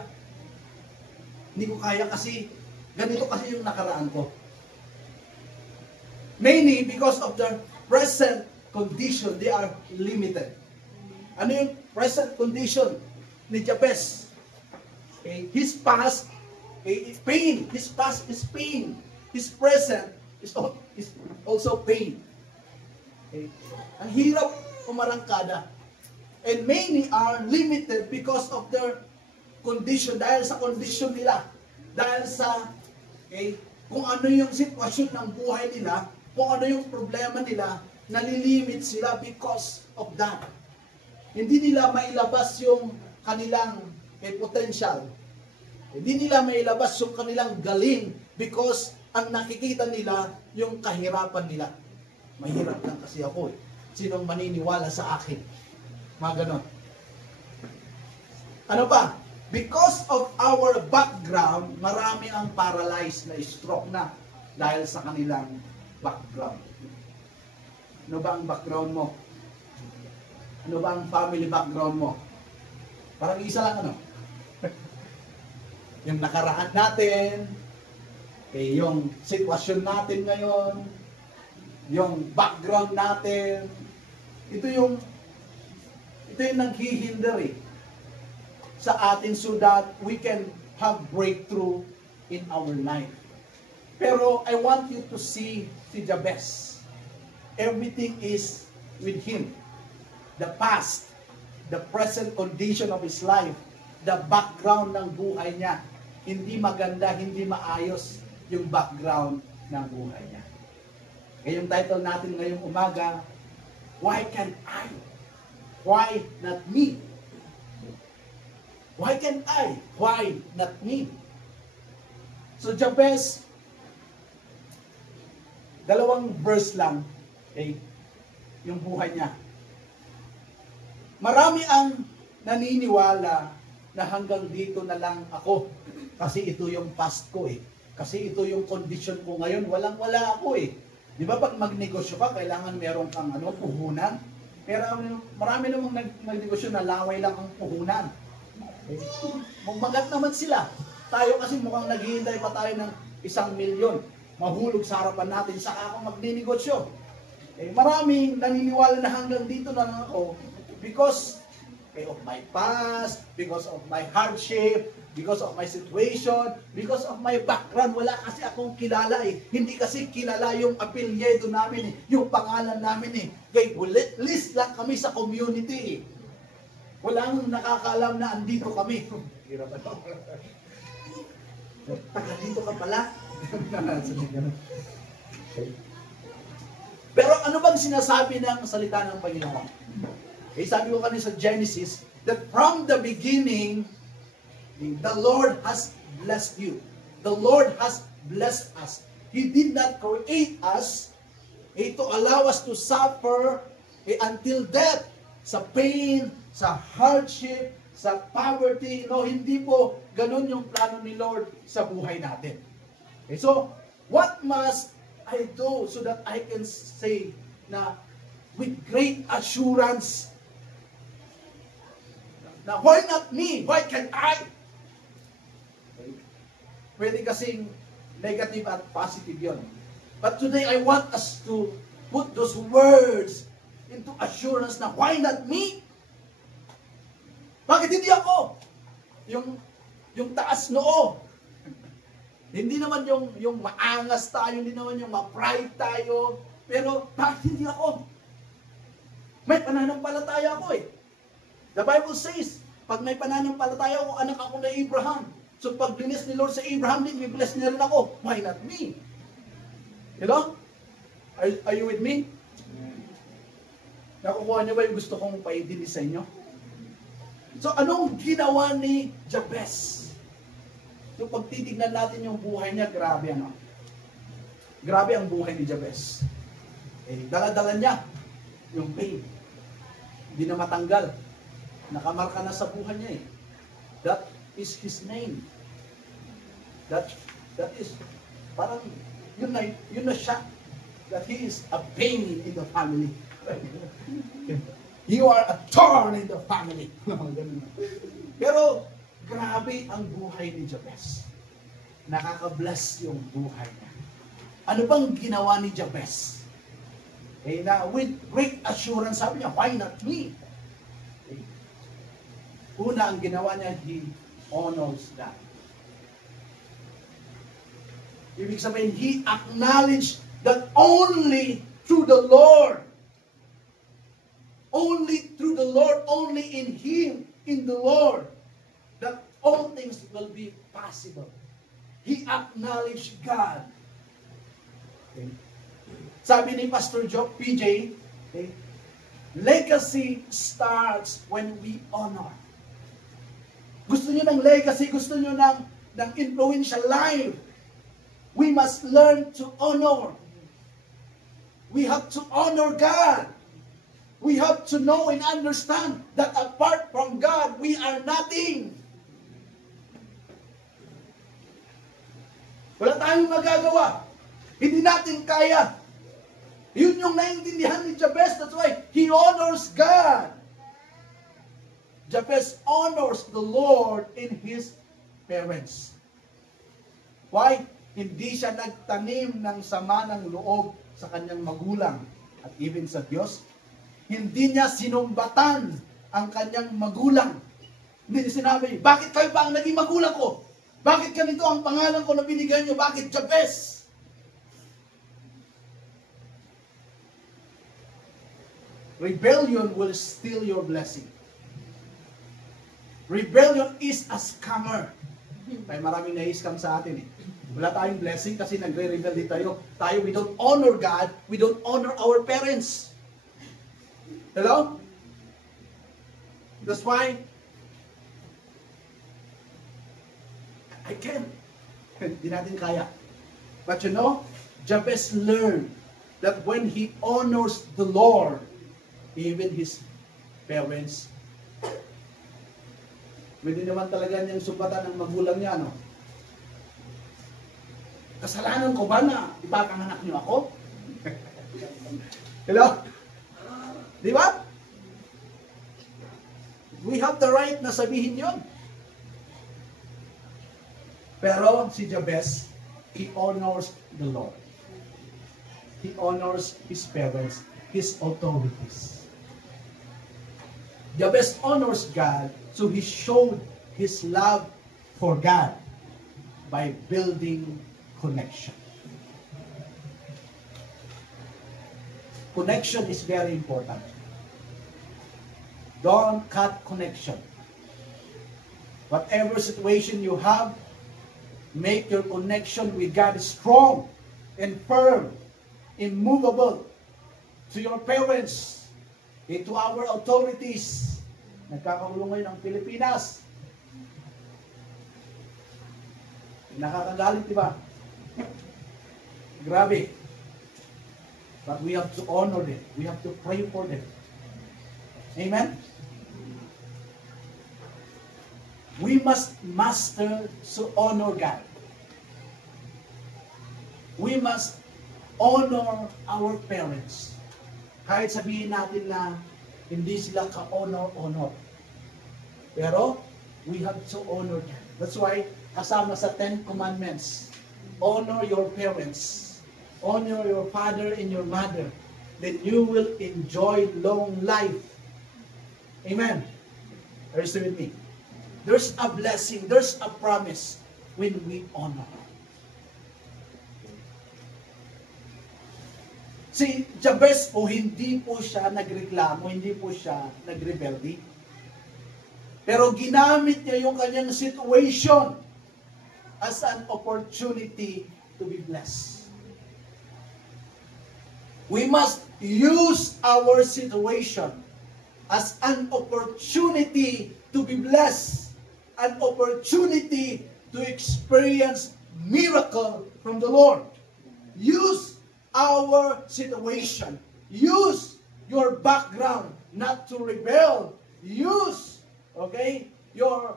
Hindi ko kaya kasi, ganito kasi yung nakaraan ko. Many, because of their present condition, they are limited. Ano yung present condition ni Jabez? Okay. His past is pain. His past is pain. His present is also pain. Okay. Ang hirap umarangkada. And many are limited because of their condition. Dahil sa condition nila. Dahil sa kung ano yung sitwasyon ng buhay nila, kung ano yung problema nila, nalilimit sila because of that. Hindi nila mailabas yung kanilang potential. Hindi nila mailabas yung kanilang galing because ang nakikita nila yung kahirapan nila. Mahirap lang kasi ako eh. Sinong maniniwala sa akin? Mga ganon. Ano pa? Because of our background, marami ang paralyzed na stroke na dahil sa kanilang background. Ano ba ang background mo? Ano ba ang family background mo? Parang isa lang ano? Yung nakaraan natin, yung sitwasyon natin ngayon, yung background natin, ito yung naghihinder sa atin so that we can have breakthrough in our life. Pero I want you to see si Jabez. Everything is with him. The past, the present condition of his life, the background ng buhay niya. Hindi maganda, hindi maayos yung background ng buhay niya. Kaya yung title natin ngayong umaga, Why Can't I? Why not me? Why can't I? Why not me? So Jabez, dalawang verse lang, yung buhay niya. marami ang naniniwala na hanggang dito na lang ako. Kasi ito yung past ko eh. Kasi ito yung condition ko ngayon. Walang-wala ako eh. Di ba pag magnegosyo ka, kailangan meron kang puhunan? Pero marami namang nagnegosyo na laway lang ang puhunan. Magmagat naman sila. Tayo kasi mukhang naghihintay pa tayo ng 1,000,000. Mahulog sa harapan natin, saka ako magninegosyo. Maraming naniniwala na hanggang dito na lang ako because of my past, because of my hardship, because of my situation, because of my background. Wala kasi akong kilala eh. Hindi kasi kilala yung apelyido namin eh, yung pangalan namin eh. Kaya list lang kami sa community eh. Walang nakakaalam na andito kami. Hirap ba ito? Taga dito ka pala. Pero ano bang sinasabi ng salita ng Panginoon? Sabi ko kanina sa Genesis, that from the beginning, the Lord has blessed you. The Lord has blessed us. He did not create us to allow us to suffer until death. Sa pain, sa hardship, sa poverty. No, hindi po ganun yung plano ni Lord sa buhay natin. So, what must I do so that I can say na with great assurance na why not me? Why can't I? Pwede kasing negative at positive yon. But today I want us to put those words into assurance na why not me? Bakit hindi ako? Yung taas noo. Hindi naman yung maangas tayo, hindi naman yung ma-pride tayo. Pero bakit hindi ako? May pananampalataya ako eh. The Bible says, pag may pananampalataya ako, anak ako na Abraham. So pag bless ni Lord sa Abraham, din, bless niya rin ako. Why not me? You know? Are you with me? Nakukuha niyo ba yung gusto kong paidili sa inyo? So anong ginawa ni Jabez? So pag titignan natin yung buhay niya, grabe ano? Grabe ang buhay ni Jabez. Dala-dala niya yung pain. Hindi na matanggal. Nakamarka na sa buhay niya eh. That is his name. That is, parang, yun na siya. That he is a pain in the family. You are a thorn in the family. Pero, grabe ang buhay ni Jabez. Nakaka-bless yung buhay niya. Ano bang ginawa ni Jabez? Na with great assurance, sabi niya, why not me? Una, ang ginawa niya, he honors God. Ibig sabihin, he acknowledged that only through the Lord, only through the Lord, only in Him, in the Lord, that all things will be possible. He acknowledged God. Okay. Sabi ni Pastor Joe, PJ, okay, legacy starts when we honor. Gusto niyo ng legacy, gusto niyo ng influential life. We must learn to honor. We have to honor God. We have to know and understand that apart from God, we are nothing. Wala tayong magagawa. Hindi natin kaya. Yun yung naiintindihan ni Jabez. That's why he honors God. Jabez honors the Lord in his parents. Why? Hindi siya nagtanim ng sama ng loob sa kanyang magulang at even sa Diyos. Hindi niya sinumbatan ang kanyang magulang. Hindi niya sinabi, bakit kayo ba ang naging magulang ko? Bakit ganito ang pangalan ko na binigyan niyo? Bakit Jabez? Rebellion will steal your blessing. Rebellion is a scammer. Kaya maraming na-scam sa atin eh. Wala tayong blessing kasi nagre-rebel din tayo. We don't honor God, we don't honor our parents. Hello? That's why I can't. Hindi natin kaya. But you know, Jabez learned that when he honors the Lord, even his parents. Pwede naman talaga niyang sumbatan ng magulang niya, no? Kasalanan ko ba na ipapanganak niyo ako? Hello? Di ba? We have the right na sabihin yon. Pero si Jabez, he honors the Lord. He honors his parents, his authorities. Jabez honors God, so he showed his love for God by building connection. Connection is very important. Don't cut connection. Whatever situation you have, make your connection with God strong and firm, immovable. To your parents, to our authorities. Nagkakagulo ngayon ang Pilipinas. Nakakagalit, di ba? Grabe. But we have to honor them. We have to pray for them. Amen? We must master to honor God. We must honor our parents. Kahit sabihin natin na hindi sila ka-honor. Pero, we have to honor them. That's why, kasama sa 10 Commandments, honor your parents. Honor your father and your mother. Then you will enjoy long life. Amen. Are you still with me? There's a blessing, there's a promise when we honor. Si Jabez po, hindi po siya nagreklamo, hindi po siya nagrebelde. Pero ginamit niya yung kanyang situation as an opportunity to be blessed. We must use our situation as an opportunity to be blessed, an opportunity to experience miracle from the Lord. Use our situation. Use your background not to rebel. Use, okay, your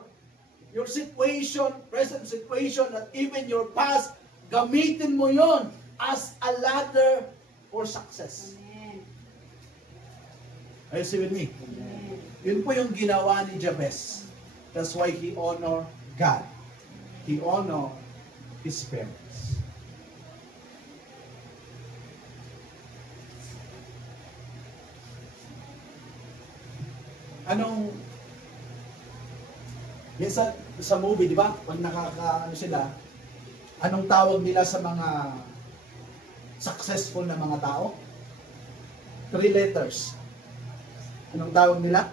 situation, present situation, that even your past, gamitin mo yon as a ladder for success. Amen. Are you see with me? Amen. Yun po yung ginawa ni Jabez. That's why he honor God. He honor his parents. Anong minsan sa movie, di ba? Pag nakakaano sila, anong tawag nila sa mga successful na mga tao? 3 letters. Anong tawag nila?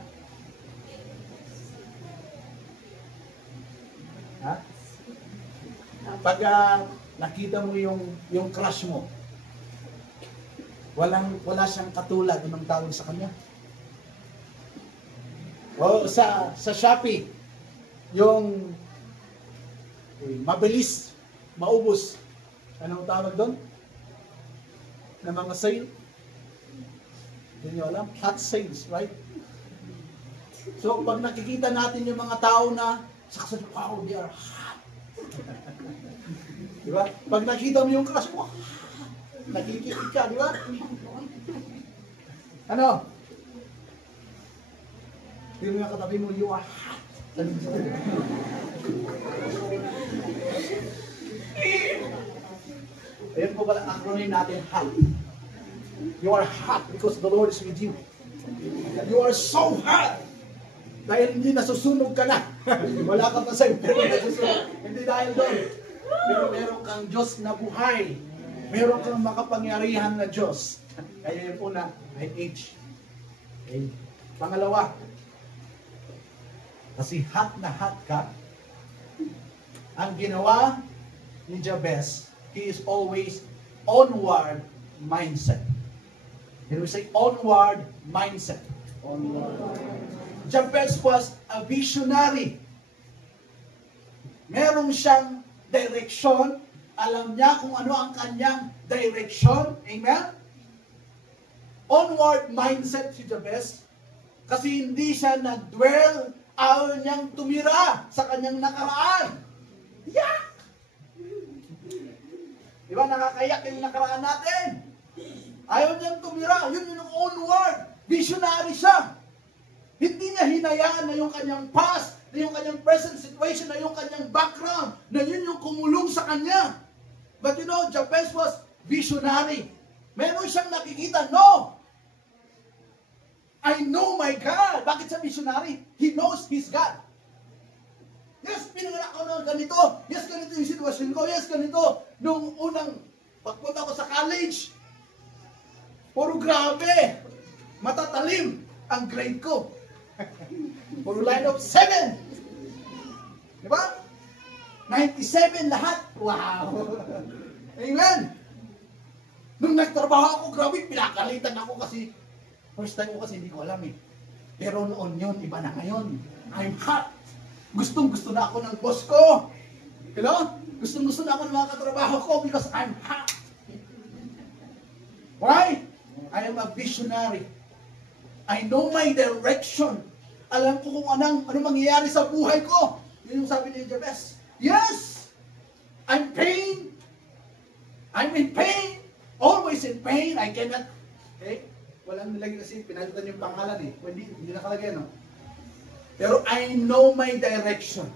Ha? Pag nakita mo yung crush mo, wala siyang katulad, anong tawag sa kanya? O sa Shopee, yung mabilis, maubos, anong tawag doon? Na mga sale? Hindi nyo alam? Hot sales, right? So, pag nakikita natin yung mga tao na success, wow, they are hot. Di ba? Pag nakita mo yung crush mo, nakikita ka, di ba? Ano? Hindi mo yung katabi mo, you are hot. Ayan po pala acronym natin, hot. You are hot because the Lord is with you. You are so hot. Dahil hindi nasusunog ka na. Wala ka pa sa impero nasusunog. Hindi dahil doon. Pero meron kang Diyos na buhay. Meron kang makapangyarihan na Diyos. Kaya yun po na, I age. Okay. Pangalawa, kasi hot na hot ka, ang ginawa ni Jabez, he is always onward mindset. Can we say onward mindset? Onward. Jabez was a visionary. Meron siyang direction. Alam niya kung ano ang kanyang direction. Amen? Onward mindset si Jabez. Kasi hindi siya nag-dwell, ayaw niyang tumira sa kanyang nakaraan. Yak! Di ba, nakakayak yung nakaraan natin? Ayaw niyang tumira, yun yung onward. Visionary siya. Hindi niya hinayaan na yung kanyang past, na yung kanyang present situation, na yung kanyang background, na yun yung kumulong sa kanya. But you know, Jabez was visionary. Meron siyang nakikita, no! I know my God. Bakit siya visionary? He knows his God. Yes, pinanganak ko na ganito. Yes, ganito yung sitwasyon ko. Yes, ganito. Nung unang pagpunta ko sa college, puro grabe. Matatalim ang grade ko. Puro line of 7. Di ba? 97 lahat. Wow. Amen. Nung nagtrabaho ako, grabe, pinakalitan ako kasi first time ko kasi hindi ko alam eh. Pero noon yun, iba na ngayon. I'm hot. Gustong-gusto na ako ng boss ko. You know? Gustong-gusto na ako ng mga katrabaho ko because I'm hot. Why? I am a visionary. I know my direction. Alam ko kung ano mangyayari sa buhay ko. Yun yung sabi ni Jabez. Yes! I'm pain. I'm in pain. Always in pain. I cannot. Okay? Walang nilagay kasi pinalitan yung pangalan eh. Hindi nakalagay, no? Pero I know my direction.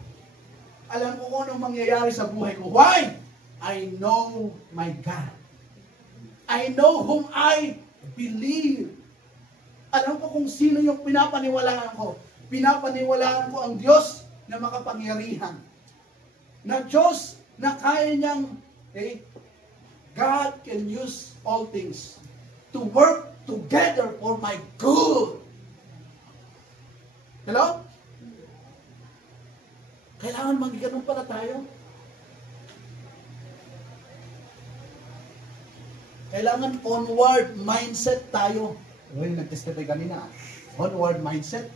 Alam ko kung anong mangyayari sa buhay ko. Why? I know my God. I know whom I believe. Alam ko kung sino yung pinapaniwalaan ko. Pinapaniwalaan ko ang Diyos na makapangyarihan. Na Diyos na kaya niyang, God can use all things to work together for my good. Hello? Kailangan maging ganun pala tayo. Kailangan onward mindset tayo. Well, nag-testify kanina. Onward mindset.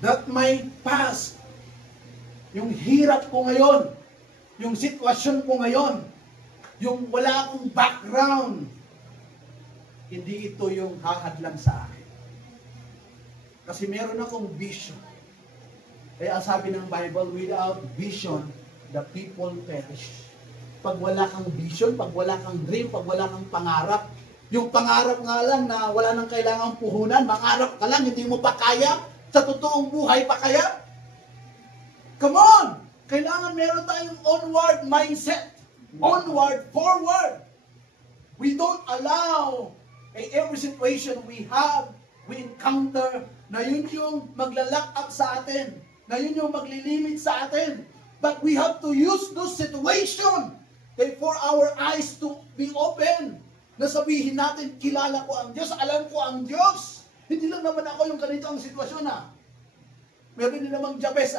That my past, yung hirap ko ngayon, yung sitwasyon ko ngayon, yung wala akong background, hindi ito yung hahadlang sa akin. Kasi meron akong vision. Kaya sabi ng Bible, without vision, the people perish. Pag wala kang vision, pag wala kang dream, pag wala kang pangarap, yung pangarap nga lang na wala nang kailangang puhunan, mangarap ka lang, hindi mo pa kaya, sa totoong buhay pa kaya? Come on! Kailangan meron tayong onward mindset. Onward, forward. We don't allow every situation we encounter, na yun yung magla-lock up sa atin, na yun yung maglilimit sa atin. But we have to use those situation for our eyes to be open. Na sabihin natin, kilala ko ang Diyos, alam ko ang Diyos. Hindi lang naman ako yung ganito ang sitwasyon Meron din namang Jabez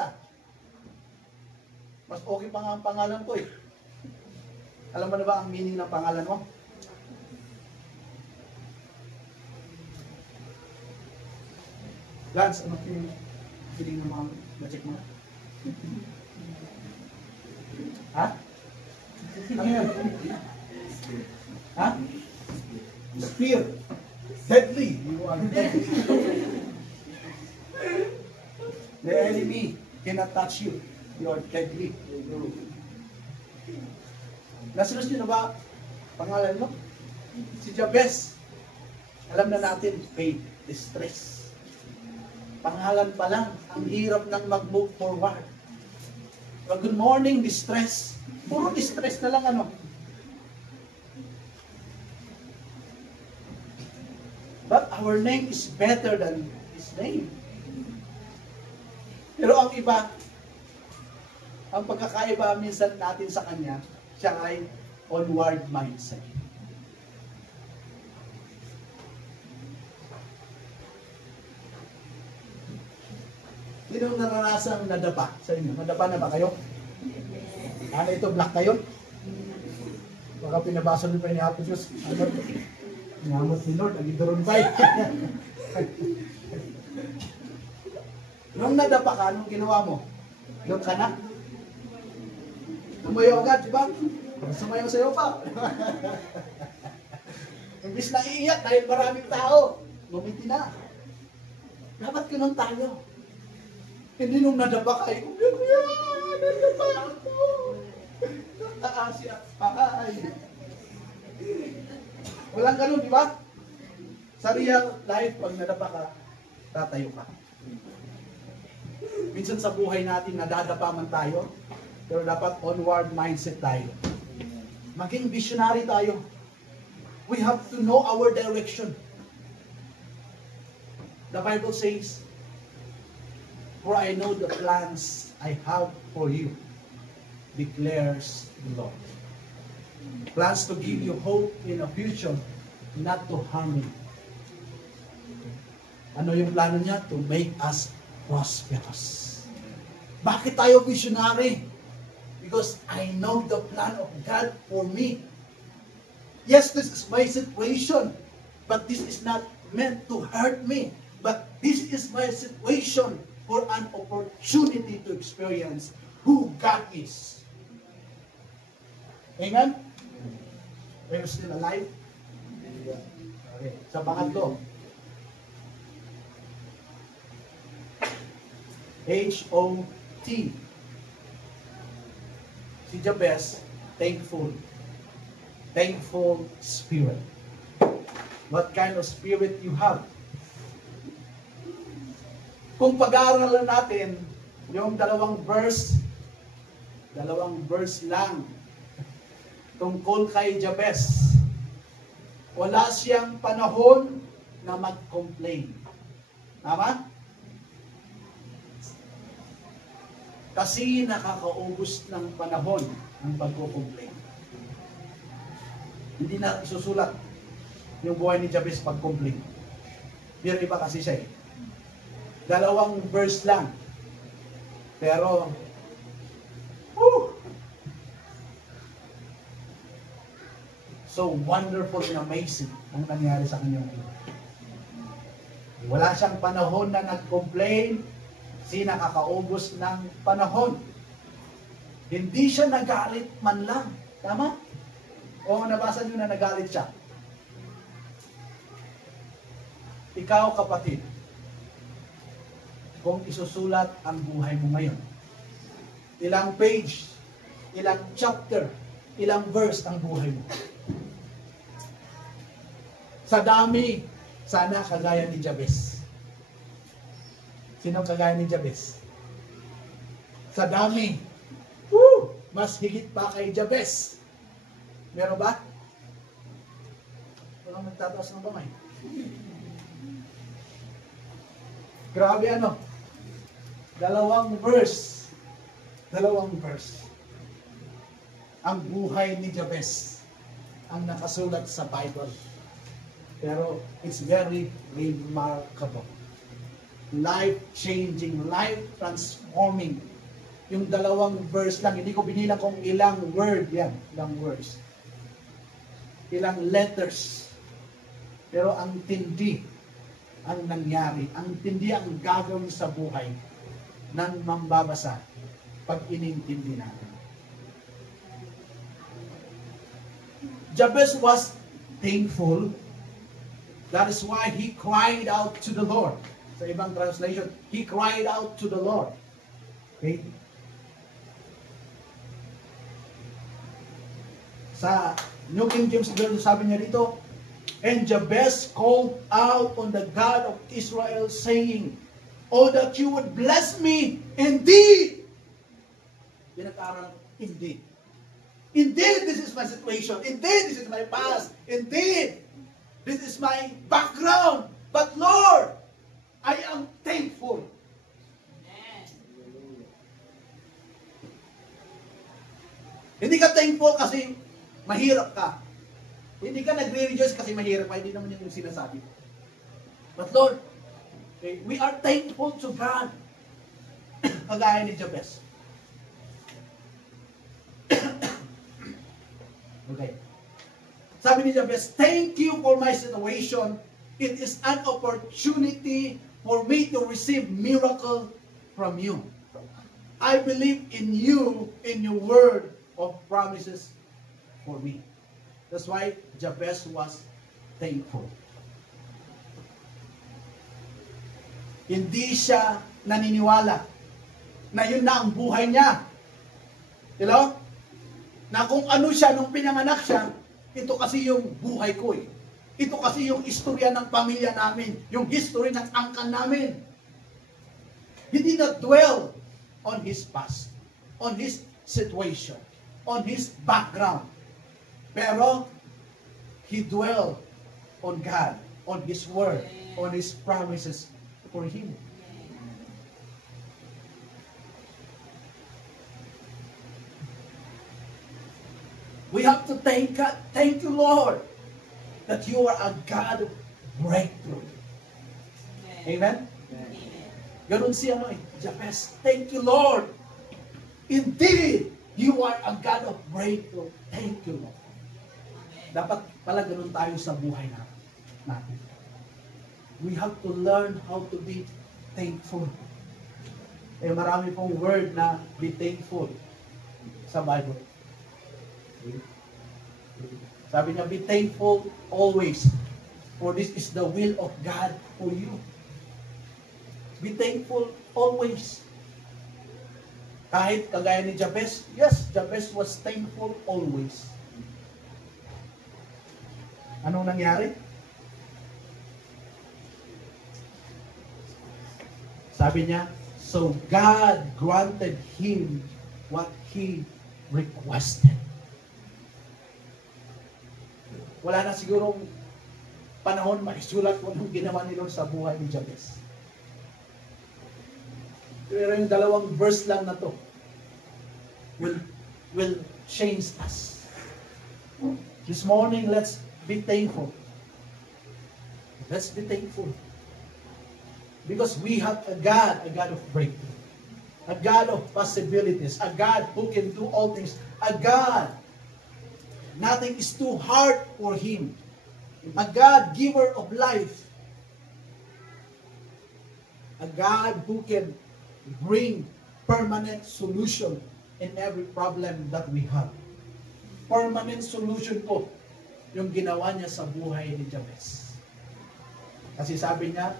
Mas okay pa nga ang pangalan ko Alam mo na ba ang meaning ng pangalan mo? Lance, ano yung feeling ng mga na-check mo? Ha? Ano yun? Ha? Spear. Deadly. You are deadly. The enemy cannot touch you. You are deadly. Nasunod nyo na ba pangalan mo? Si Jabez. Alam na natin, pain, distress. Pangalan pa lang, ang hirap nang mag-move forward. But good morning, distress. Puro distress na lang But our name is better than his name. Pero ang iba, ang pagkakaiba minsan natin sa kanya, siya ay onward mindset. Sino naranasang nadapa sa inyo? Nadapa na ba kayo? Ano ito, black kayo? Baka pinabasa nyo pa ni Apo Diyos. Ngamot ni Lord, agidoron pa Nung nadapa ka, anong ginawa mo? Doon ka na? Tumayo agad, di ba? Sumayo sa'yo pa. Imbis na iiyak dahil maraming tao. ngumiti na. Dapat ganun tayo. Hindi nung nadapa kayo, kuya, nadapa ako. Nataas siya, ay. Walang ganun, di ba? Sa real life, pag nadapa ka, tatayo ka. Minsan sa buhay natin, nadadapa man tayo, pero dapat onward mindset tayo. Maging visionary tayo. We have to know our direction. The Bible says, "For I know the plans I have for you," declares the Lord. Plans to give you hope in a future, not to harm you. Ano yung plano niya? To make us prosperous. Bakit tayo visionary? Because I know the plan of God for me. Yes, this is my situation, but this is not meant to hurt me. But this is my situation for an opportunity to experience who God is. Amen? Are you still alive? Okay. Sa pangatlo, H-O-T. Si Jabez, thankful. Thankful spirit. What kind of spirit you have? Kung pag-aaralan natin yung dalawang verse lang tungkol kay Jabez, wala siyang panahon na mag-complain. Tama? Kasi nakakaubos ng panahon ang pagko-complain. Hindi na isusulat yung buhay ni Jabez pag-complain. Pero iba kasi siya eh. Dalawang verse lang. Pero, so wonderful and amazing ang nangyari sa kanyang buhay. Wala siyang panahon na nag-complain, kasi nakakaubos ng panahon. Hindi siya nagalit man lang. Tama? O nabasa niyo na nagalit siya? Ikaw, kapatid, kung isusulat ang buhay mo ngayon, ilang page, ilang chapter, ilang verse ang buhay mo. Sa dami, sana kagaya ni Jabez. Sino kagaya ni Jabez? Sa dami, mas higit pa kay Jabez. Meron ba? Walang nagtataas ng kamay. Grabe ano? Dalawang verse. Ang buhay ni Jabez ang nakasulat sa Bible. Pero it's very remarkable. Life-changing, life-transforming. Yung dalawang verse lang, hindi ko binilang kung ilang word yan, ilang words. Ilang letters. Pero ang tindi ang nangyari, ang tindi ang gagawin sa buhay ng mambabasa pag inintindi natin. Jabez was thankful. That is why he cried out to the Lord. Sa ibang translation, he cried out to the Lord. Okay? Sa New King James Version, sabi niya dito, "And Jabez called out on the God of Israel, saying, Oh, that you would bless me indeed." Pinag-aral, indeed. Indeed, this is my situation. Indeed, this is my past. Indeed, this is my background. But Lord, I am thankful. Hindi ka thankful kasi mahirap ka. Hindi ka nagre-rejoice kasi mahirap ka. Hindi naman yung sinasabi. But Lord, okay, we are thankful to God. Kagaya ni Jabez. Okay. Sabi ni Jabez, "Thank you for my situation. It is an opportunity for me to receive miracle from you. I believe in you, in your word of promises for me." That's why Jabez was thankful. Hindi siya naniniwala na yun na ang buhay niya. Hello? Na kung ano siya nung pinanganak siya, ito kasi yung buhay ko eh. Ito kasi yung istorya ng pamilya namin, yung history ng angkan namin. He did not dwell on his past, on his situation, on his background. Pero, he dwelled on God, on His Word, on His promises for him. We have to thank God. Thank you, Lord, that you are a God of breakthrough. Amen? Ganun siya, Jabez. Thank you, Lord. Indeed, you are a God of breakthrough. Thank you, Lord. Dapat pala ganun tayo sa buhay natin. We have to learn how to be thankful. Marami pong word na be thankful sa Bible. Sabi niya, be thankful always, for this is the will of God for you. Be thankful always. Kahit kagaya ni Jabez, yes, Jabez was thankful always. Anong nangyari? Sabi niya, so God granted him what he requested. Wala na sigurong panahon maisulat kung anong ginawa ni Lord sa buhay ni Jabez. Pero yung dalawang verse lang na to will change us. This morning, let's be thankful. Let's be thankful. Because we have a God of breakthrough. A God of possibilities. A God who can do all things. A God, nothing is too hard for Him. A God giver of life. A God who can bring permanent solution in every problem that we have. Permanent solution po yung ginawa niya sa buhay ni Jabez. Kasi sabi niya,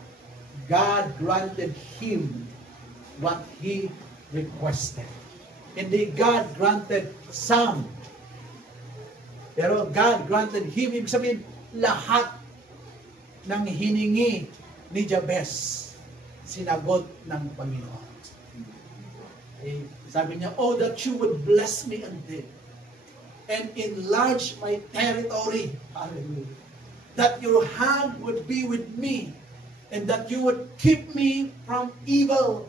God granted him what he requested. Hindi God granted some. Pero God granted him. Ibig sabihin, lahat ng hiningi ni Jabez, sinagot ng Panginoon. Sabi niya, oh, that you would bless me indeed and enlarge my territory. Hallelujah. That your hand would be with me and that you would keep me from evil,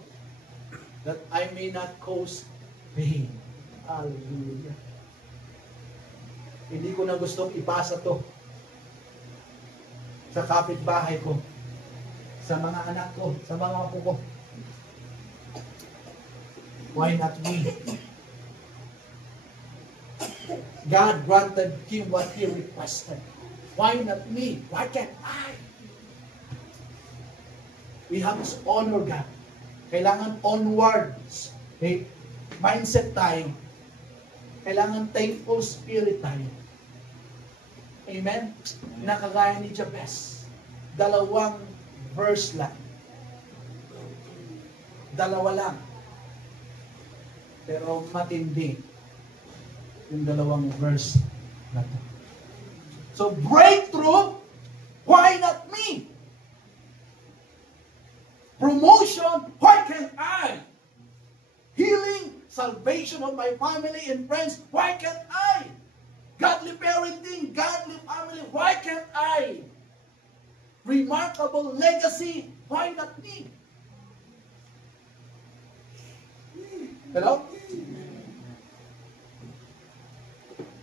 that I may not cause pain. Hallelujah. Hindi ko na gustong ipasa to sa kapitbahay ko, sa mga anak ko, sa mga apo ko. Why not me? God granted him what he requested. Why not me? Why can't I? We have to honor God. Kailangan onwards. Okay? Mindset tayo. Kailangan thankful spirit tayo. Amen? Nakagaya ni Jabez. 2 verse lang. 2 lang. Pero matindi yung 2 verse na to. So breakthrough, why not me? Promotion, why can't I? Healing, salvation of my family and friends, why can't I? Godly parenting, godly family, why can't I? Remarkable legacy, why not me? Hello?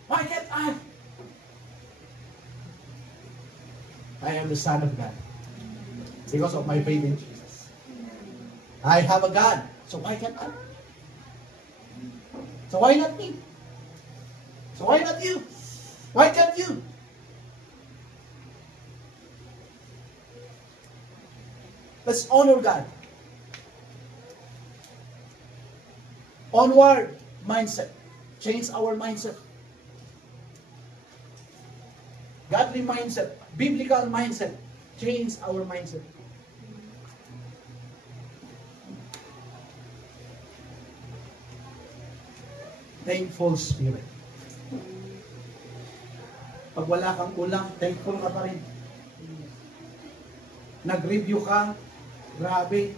Why can't I? I am the Son of God because of my faith in Jesus. I have a God, so why can't I? So why not me? So why not you? Why can't you? Let's honor God. Onward mindset. Change our mindset. Godly mindset. Biblical mindset. Change our mindset. thankful spirit. Pag wala kang ulam, thankful ka pa rin. Nag-review ka, grabe,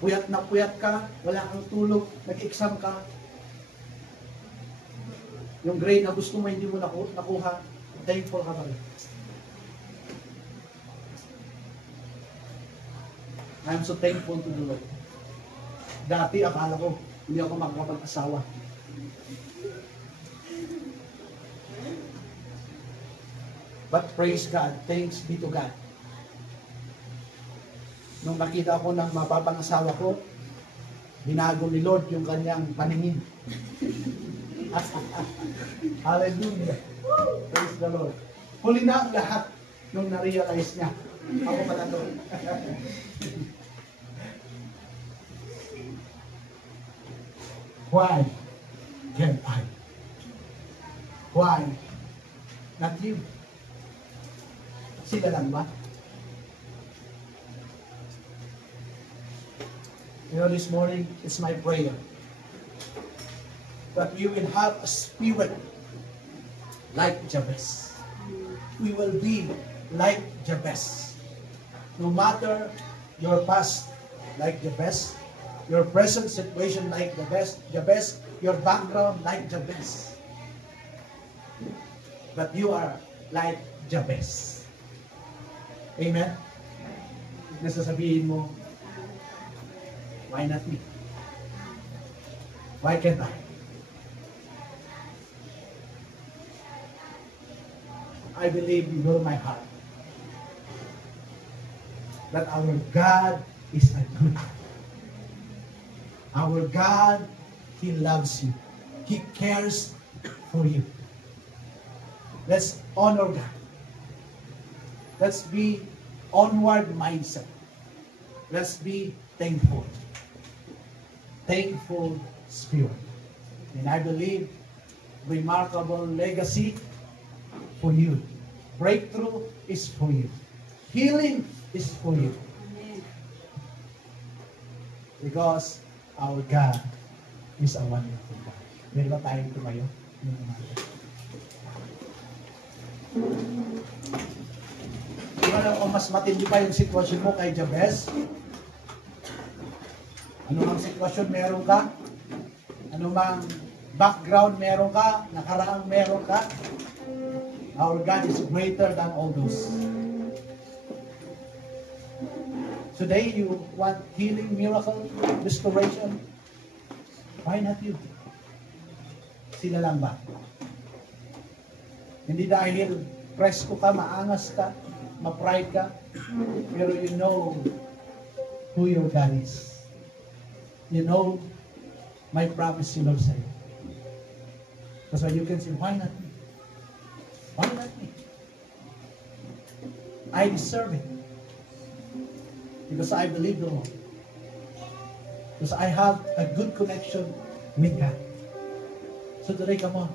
puyat na puyat ka, wala kang tulog, nag-exam ka, yung grade na gusto mo hindi mo nakuha, thankful ka pa rin. I'm so thankful to the Lord. Dati, akala ko, hindi ako makakapag-asawa. But praise God, thanks be to God. Nung nakita ko ng mapapangasawa ko, binago ni Lord yung kanyang paningin. Hallelujah. Praise the Lord. Huli na ang lahat nung na-realize niya. Ako pala to. Why can't I? Why not you? Sila lang ba? You know, this morning, it's my prayer that we will have a spirit like Jabez. We will be like Jabez. No matter your past like Jabez, your present situation like Jabez, your background like Jabez. But you are like Jabez. Amen? Nasasabihin mo, why not me? Why can't I? I believe with all my heart that our God is a good God. Our God, He loves you. He cares for you. Let's honor God. Let's be onward mindset. Let's be thankful. Thankful spirit. And I believe remarkable legacy for you. Breakthrough is for you. Healing is for you. Because our God is a wonderful God. Meron ba tayong tumayo? Kung mas matindi pa yung sitwasyon mo kay Jabez, ano mang sitwasyon meron ka, ano mang background meron ka, nakaraang meron ka, our God is greater than all those. Today, you want healing, miracle, restoration? Why not you? Sila lang ba? Hindi dahil presko ka, maangas ka, ma-pride ka, pero you know who your God is. You know my promise to Lord sa'yo. That's why you can say, why not me? Why not me? I deserve it. Because I believe the Lord. Because I have a good connection with God. So today, come on.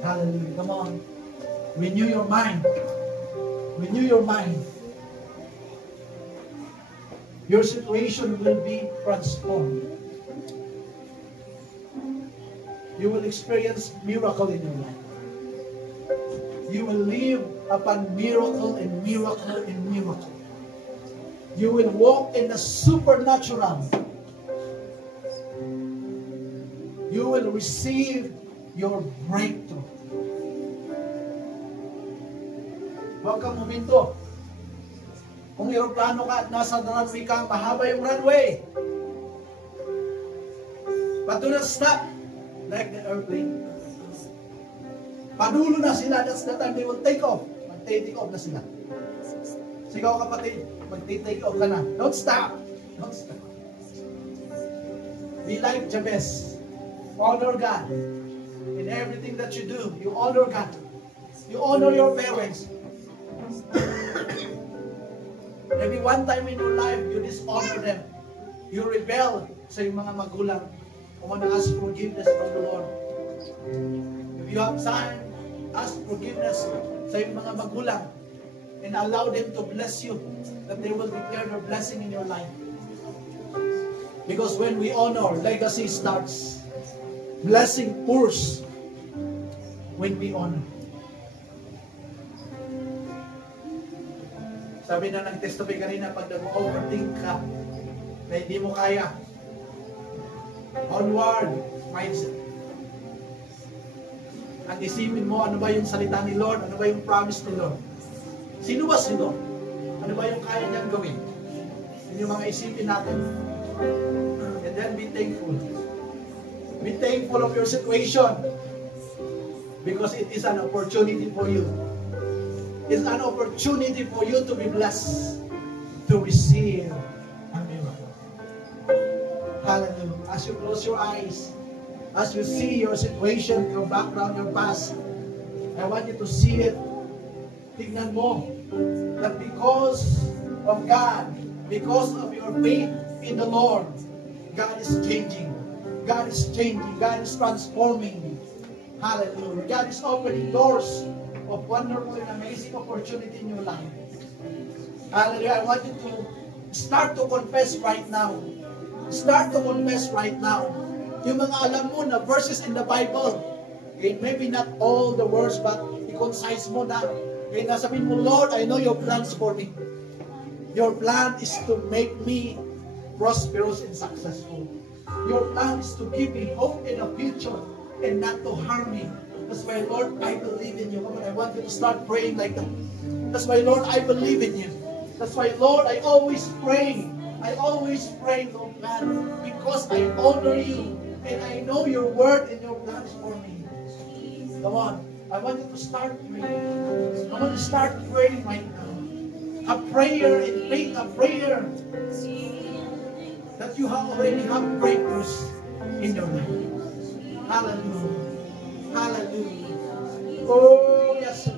Hallelujah. Come on. Renew your mind. Renew your mind. Your situation will be transformed. You will experience miracle in your life. You will live upon miracle and miracle and miracle. You will walk in the supernatural. You will receive your breakthrough. Huwag kang huminto. Kung aeroplano ka at nasa runway ka, mahaba yung runway. But do not stop like the airplane. Padulo na sila. That's the time they will take off. Mag-take off na sila. Sigaw kapatid, mag-take off ka na. Don't stop. Don't stop. Be like Jabez. Honor God. In everything that you do, you honor God. You honor your parents. Maybe one time in your life, you dishonor them. You rebel sa iyong mga magulang. I want to ask forgiveness from the Lord. If you have time, ask forgiveness sa iyong mga magulang and allow them to bless you, that they will declare their blessing in your life. Because when we honor, legacy starts. Blessing pours when we honor. Sabi na ng testimony kanina, pag nag-overthink ka, na hindi mo kaya, onward mindset. Ang isipin mo, ano ba yung salita ni Lord? Ano ba yung promise ni Lord? Sino ba si Lord? Ano ba yung kaya niyang gawin? Yun yung mga isipin natin. And then be thankful. Be thankful of your situation. Because it is an opportunity for you. It's an opportunity for you to be blessed. To receive a miracle. Hallelujah. As you close your eyes, as you see your situation, your background, your past, I want you to see it. Tignan mo that because of God, because of your faith in the Lord, God is changing. God is changing. God is transforming. Hallelujah. God is opening doors of wonderful and amazing opportunity in your life. Hallelujah. I want you to start to confess right now. Start to confess right now. Yung mga alam mo na verses in the Bible, okay, maybe not all the words, but i-concise mo na. Okay, nasabihin mo, Lord, I know your plans for me. Your plan is to make me prosperous and successful. Your plan is to give me hope in a future and not to harm me. That's why, Lord, I believe in you. Come on, I want you to start praying like that. That's why, Lord, I believe in you. That's why, Lord, I always pray. I always pray, Lord God, because I honor you and I know your word and your plans for me. Come on, I want you to start praying. I want you to start praying right now. A prayer in faith, a prayer that you already have breakthroughs in your life. Hallelujah. Hallelujah. Oh, yes.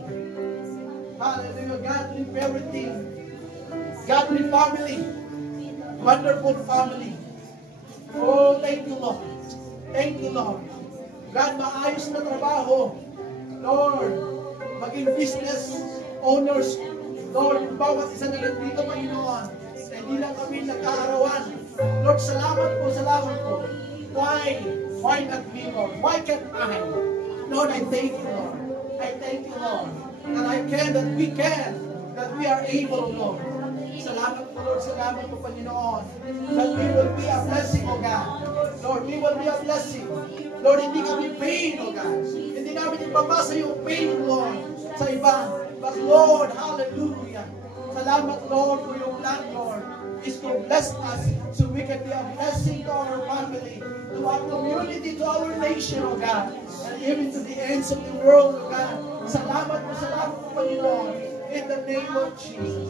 Hallelujah. Godly parenting. Godly family. Wonderful family. Oh, thank you, Lord. Thank you, Lord. God, maayos na trabaho. Lord, maging business owners. Lord, bawat isa na nandito, Panginoon, na hindi lang kami nag-aarawan. Lord, salamat po. Why not me, Lord? Why can't I? Lord, I thank you, Lord. I thank you, Lord. That we are able, Lord. Salamat po, Lord. Salamat po, Panginoon. That we will be a blessing, O God. Lord, we will be a blessing. Lord, hindi kami pain, O God. Hindi namin ipapasa yung pain, Lord, sa iba. But Lord, hallelujah. Salamat, Lord, for your plan, Lord, is to bless us so we can be a blessing to our family, to our community, to our nation, O God, and even to the ends of the world, O God. Salamat po, Panginoon, in the name of Jesus.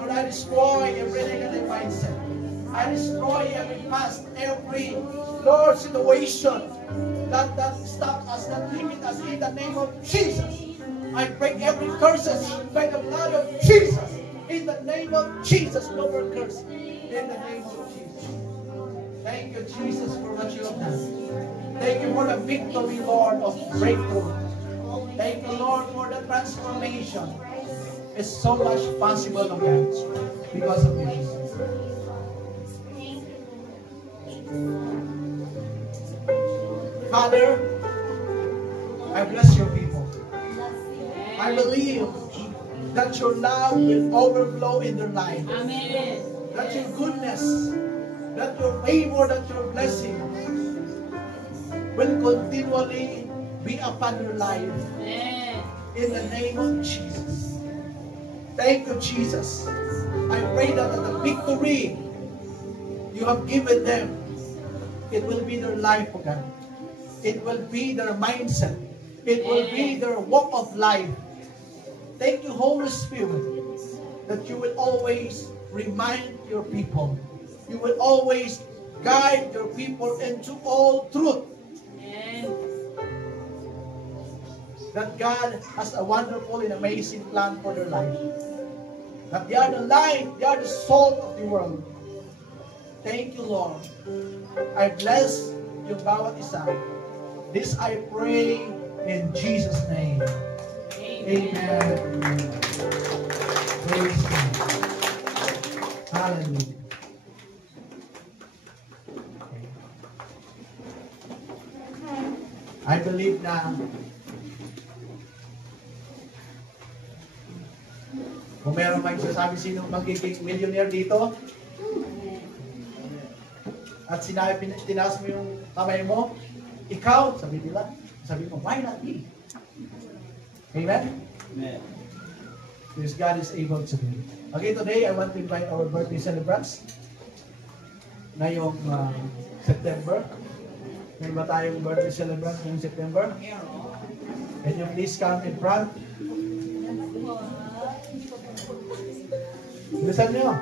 Lord, I destroy every negative mindset. I destroy every past, every, Lord, situation that stops us, that limit us in the name of Jesus. I break every curses by the blood of Jesus. In the name of Jesus, no more curse. In the name of Jesus. Thank you, Jesus, for what you have done. Thank you for the victory, Lord, of breakthrough. Thank you, Lord, for the transformation. It's so much possible, okay, because of you. Father, I bless your people. I believe that your love will overflow in their life. Amen. That your goodness, that your favor, that your blessing will continually be upon your life. In the name of Jesus. Thank you, Jesus. I pray that the victory you have given them, it will be their life, oh God. It will be their mindset. It will be their walk of life. Thank you, Holy Spirit, that you will always remind your people. You will always guide your people into all truth. That God has a wonderful and amazing plan for their life. That they are the light, they are the salt of the world. Thank you, Lord. I bless yung bawat isa. This I pray in Jesus' name. Amen. Praise God. Hallelujah. I believe na kung meron may sasabi sinong magiging millionaire dito, at sinabi, tinaas mo yung kamay mo, ikaw, sabi nila, sabi mo, why not me? Amen? Amen. Because God is able to do it. Okay, today I want to invite our birthday celebrants. Ngayong September. Meron ba tayong birthday celebrants ngayong September? Can you please come in front? Bilisan nyo.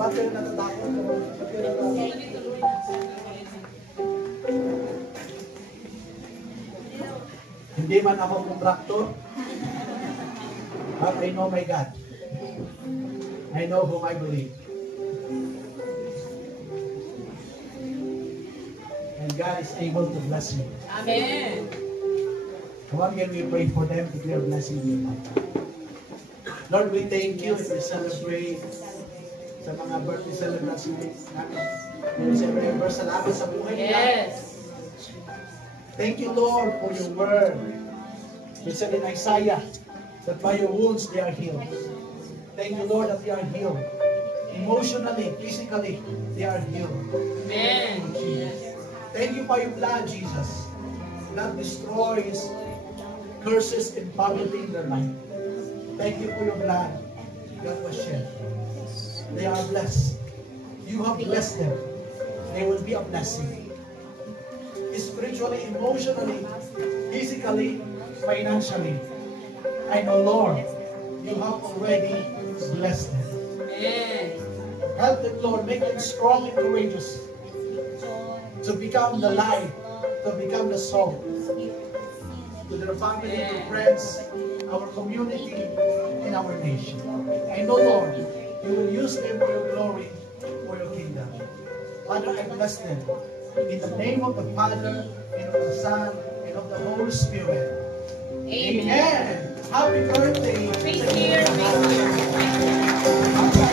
Ba't kayo natatakot? Hindi man ako kontraktor, but I know my God. I know whom I believe. And God is able to bless you. Amen. Come on, can we pray for them to be a blessing to you? Lord, we thank you as we celebrate sa mga birthday celebrations namin. There's ever salamat sa buhay nila. Yes. Thank you, Lord, for your word. You said in Isaiah that by your wounds they are healed. Thank you, Lord, that they are healed. Emotionally, physically, they are healed. Amen. Thank you for your blood, Jesus. That destroys curses and poverty in their life. Thank you for your blood that was shed. They are blessed. You have blessed them. They will be a blessing. Spiritually, emotionally, physically, financially. I know, Lord, you have already blessed them. Amen. Help them, Lord. Make them strong and courageous to become the light, to become the salt to their family, to friends, our community, and our nation. I know, Lord, you will use them for your glory, for your kingdom. Father, I bless them. In the name of the Father, and of the Son, and of the Holy Spirit. Amen. Happy birthday. Thank you. Thank you.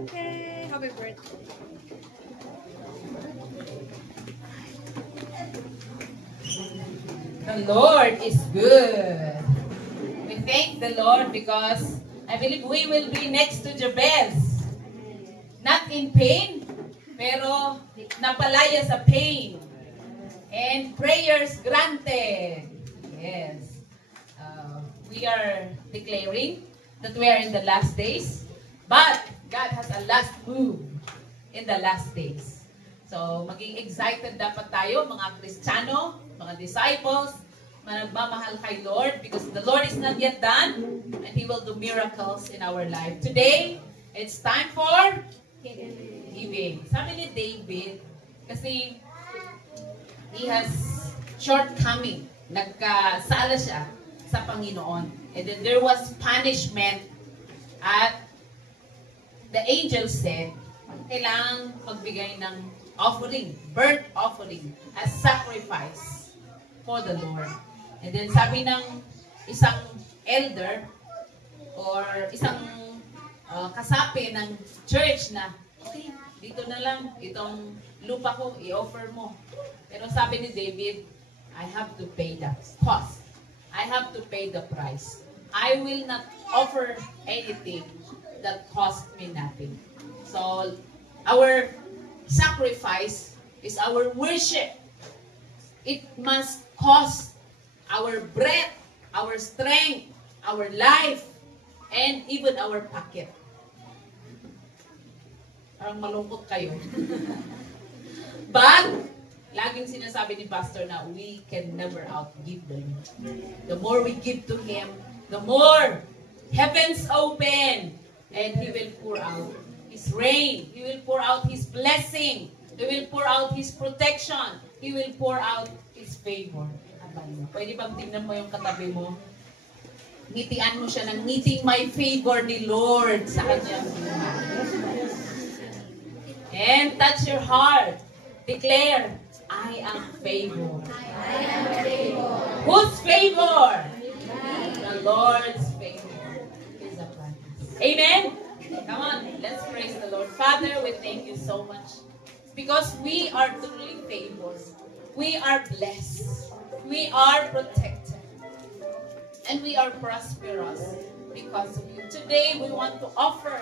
Okay, happy birthday. The Lord is good. We thank the Lord because I believe we will be next to Jabez. Not in pain, pero napalaya sa pain. And prayers granted. Yes. We are declaring that we are in the last days. But God has a last move in the last days. So, maging excited dapat tayo, mga Kristiyano, mga disciples, magmamahal kay Lord because the Lord is not yet done and He will do miracles in our life. Today, it's time for giving. Sabi ni David, kasi he has shortcoming. Nagkasala siya sa Panginoon. And then there was punishment at the angel said, kailangan magbigay ng offering, burnt offering, as sacrifice for the Lord. And then sabi ng isang elder or isang kasapi ng church na, okay, dito na lang, itong lupa ko, i-offer mo. Pero sabi ni David, I have to pay the cost. I have to pay the price. I will not offer anything that cost me nothing. So, our sacrifice is our worship. It must cost our breath, our strength, our life, and even our pocket. Parang malungkot kayo. But, laging sinasabi ni Pastor na we can never outgive the Lord. The more we give to Him, the more heavens open, And He will pour out His rain. He will pour out His blessing. He will pour out His protection. He will pour out His favor. Pwede bang tingnan mo yung katabi mo? Ngitian mo siya ng ngiting may favor ni Lord sa kanyang buhay. And touch your heart. Declare, I am favored. I am favored. Whose favor? The Lord's favor is upon us. Amen? Come on, let's praise the Lord. Father, we thank you so much. Because we are truly favored. We are blessed. We are protected. And we are prosperous because of you. Today, we want to offer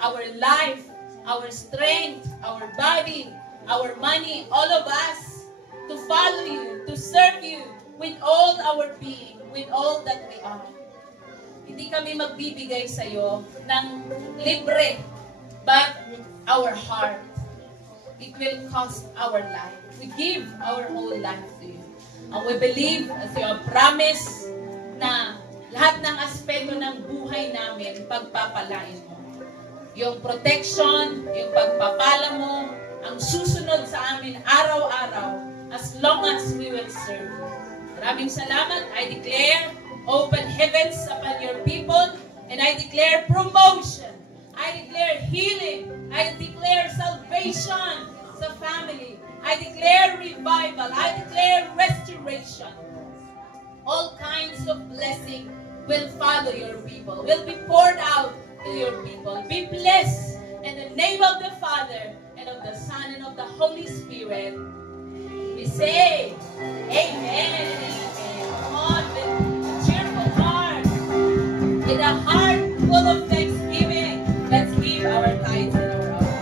our life, our strength, our body, our money, all of us, to follow you, to serve you with all our being, with all that we are. Hindi kami magbibigay sa iyo ng libre, but our heart. It will cost our life. We give our whole life to you. And we believe, as you have promised, na lahat ng aspeto ng buhay namin, pagpapalain mo. Yung protection, yung pagpapala mo, ang susunod sa amin araw-araw, as long as we will serve you. Maraming salamat. I declare open heavens upon your people, and I declare promotion. I declare healing. I declare salvation sa family. I declare revival. I declare restoration. All kinds of blessing will follow your people, will be poured out to your people. Be blessed in the name of the Father, and of the Son, and of the Holy Spirit. We say, Amen and Amen. Come on, with a cheerful heart, with a heart full of thanksgiving, let's give our tithes and our offering.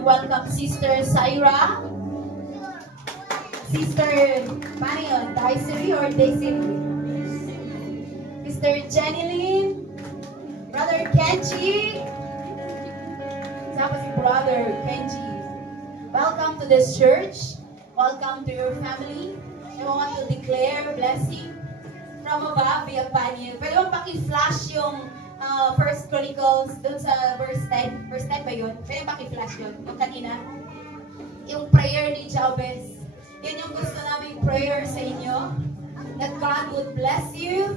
to welcome Sister Syra, Sister, paano yun? Daisy or Desiree? Sister Jenny Lynn, Brother Kenji, tapos si Brother Kenji. Welcome to this church. Welcome to your family. I want to declare blessing from above be upon you. Pwede mo paki-flash yung First Chronicles dun sa verse 10. Verse 10 ba yun? Pwede paki-flash yun. Yung kanina. Yung prayer ni Jabez. Yun yung gusto naming prayer sa inyo. That God would bless you.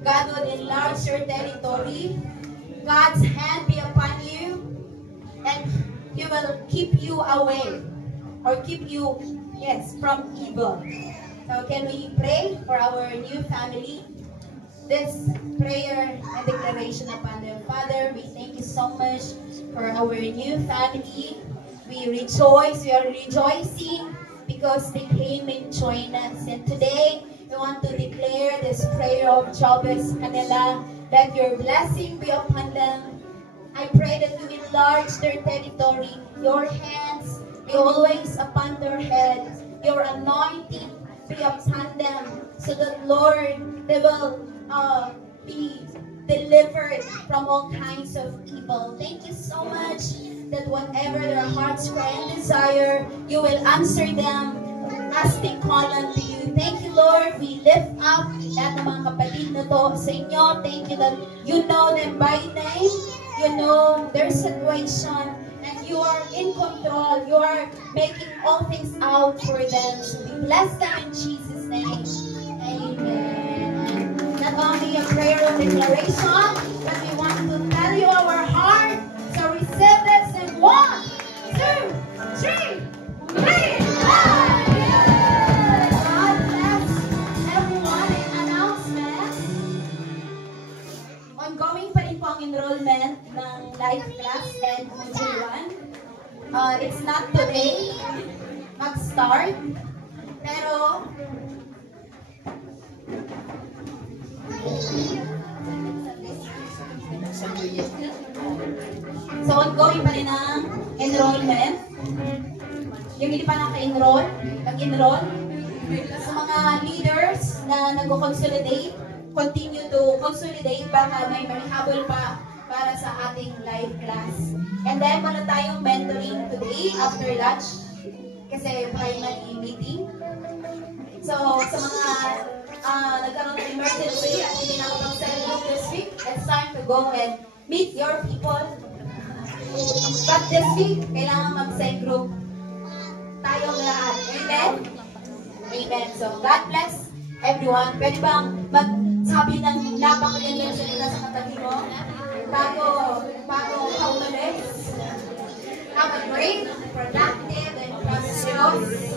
God would enlarge your territory. God's hand be upon you. And He will keep you away. Or keep you, yes, from evil. So can we pray for our new family? This prayer and declaration upon them. Father, we thank you so much for our new family. We rejoice, we are rejoicing because they came and joined us. And today, we want to declare this prayer of Jabez kanila, that your blessing be upon them. I pray that you enlarge their territory, your hands be always upon their heads, your anointing be upon them, so that, Lord, they will be delivered from all kinds of evil. Thank you so much that whatever their hearts cry and desire, you will answer them as they call unto you. Thank you, Lord. We lift up lahat ng mga kapatid na to sa inyo. Thank you that you know them by name. You know their situation. And you are in control. You are making all things out for them. So we bless them in Jesus' name. Amen. Not only a prayer of declaration, but we want to tell you our heart. So receive this in 1, 2, 3. Praise God! God bless everyone. In announcement, ongoing pa rin po ang enrollment ng life class and module 1. It's not today mag-start, pero so ongoing pa rin ang enrollment. Yung hindi pa naka-enroll, nag-enroll. Sa mga leaders na nag-consolidate, continue to consolidate, baka may habol pa para sa ating live class. And then, wala tayong mentoring today after lunch kasi primary meeting. So, sa mga nagkaroon ng emergency at hindi nakapag-celebrate this week, it's time to go and meet your people. But this week, kailangan mag-send group tayong lahat. Amen? Amen. So, God bless everyone. Pwede bang magsabi ng napakagandang salita sa katabi mo bago ka umalis? Have a great, productive, and prosperous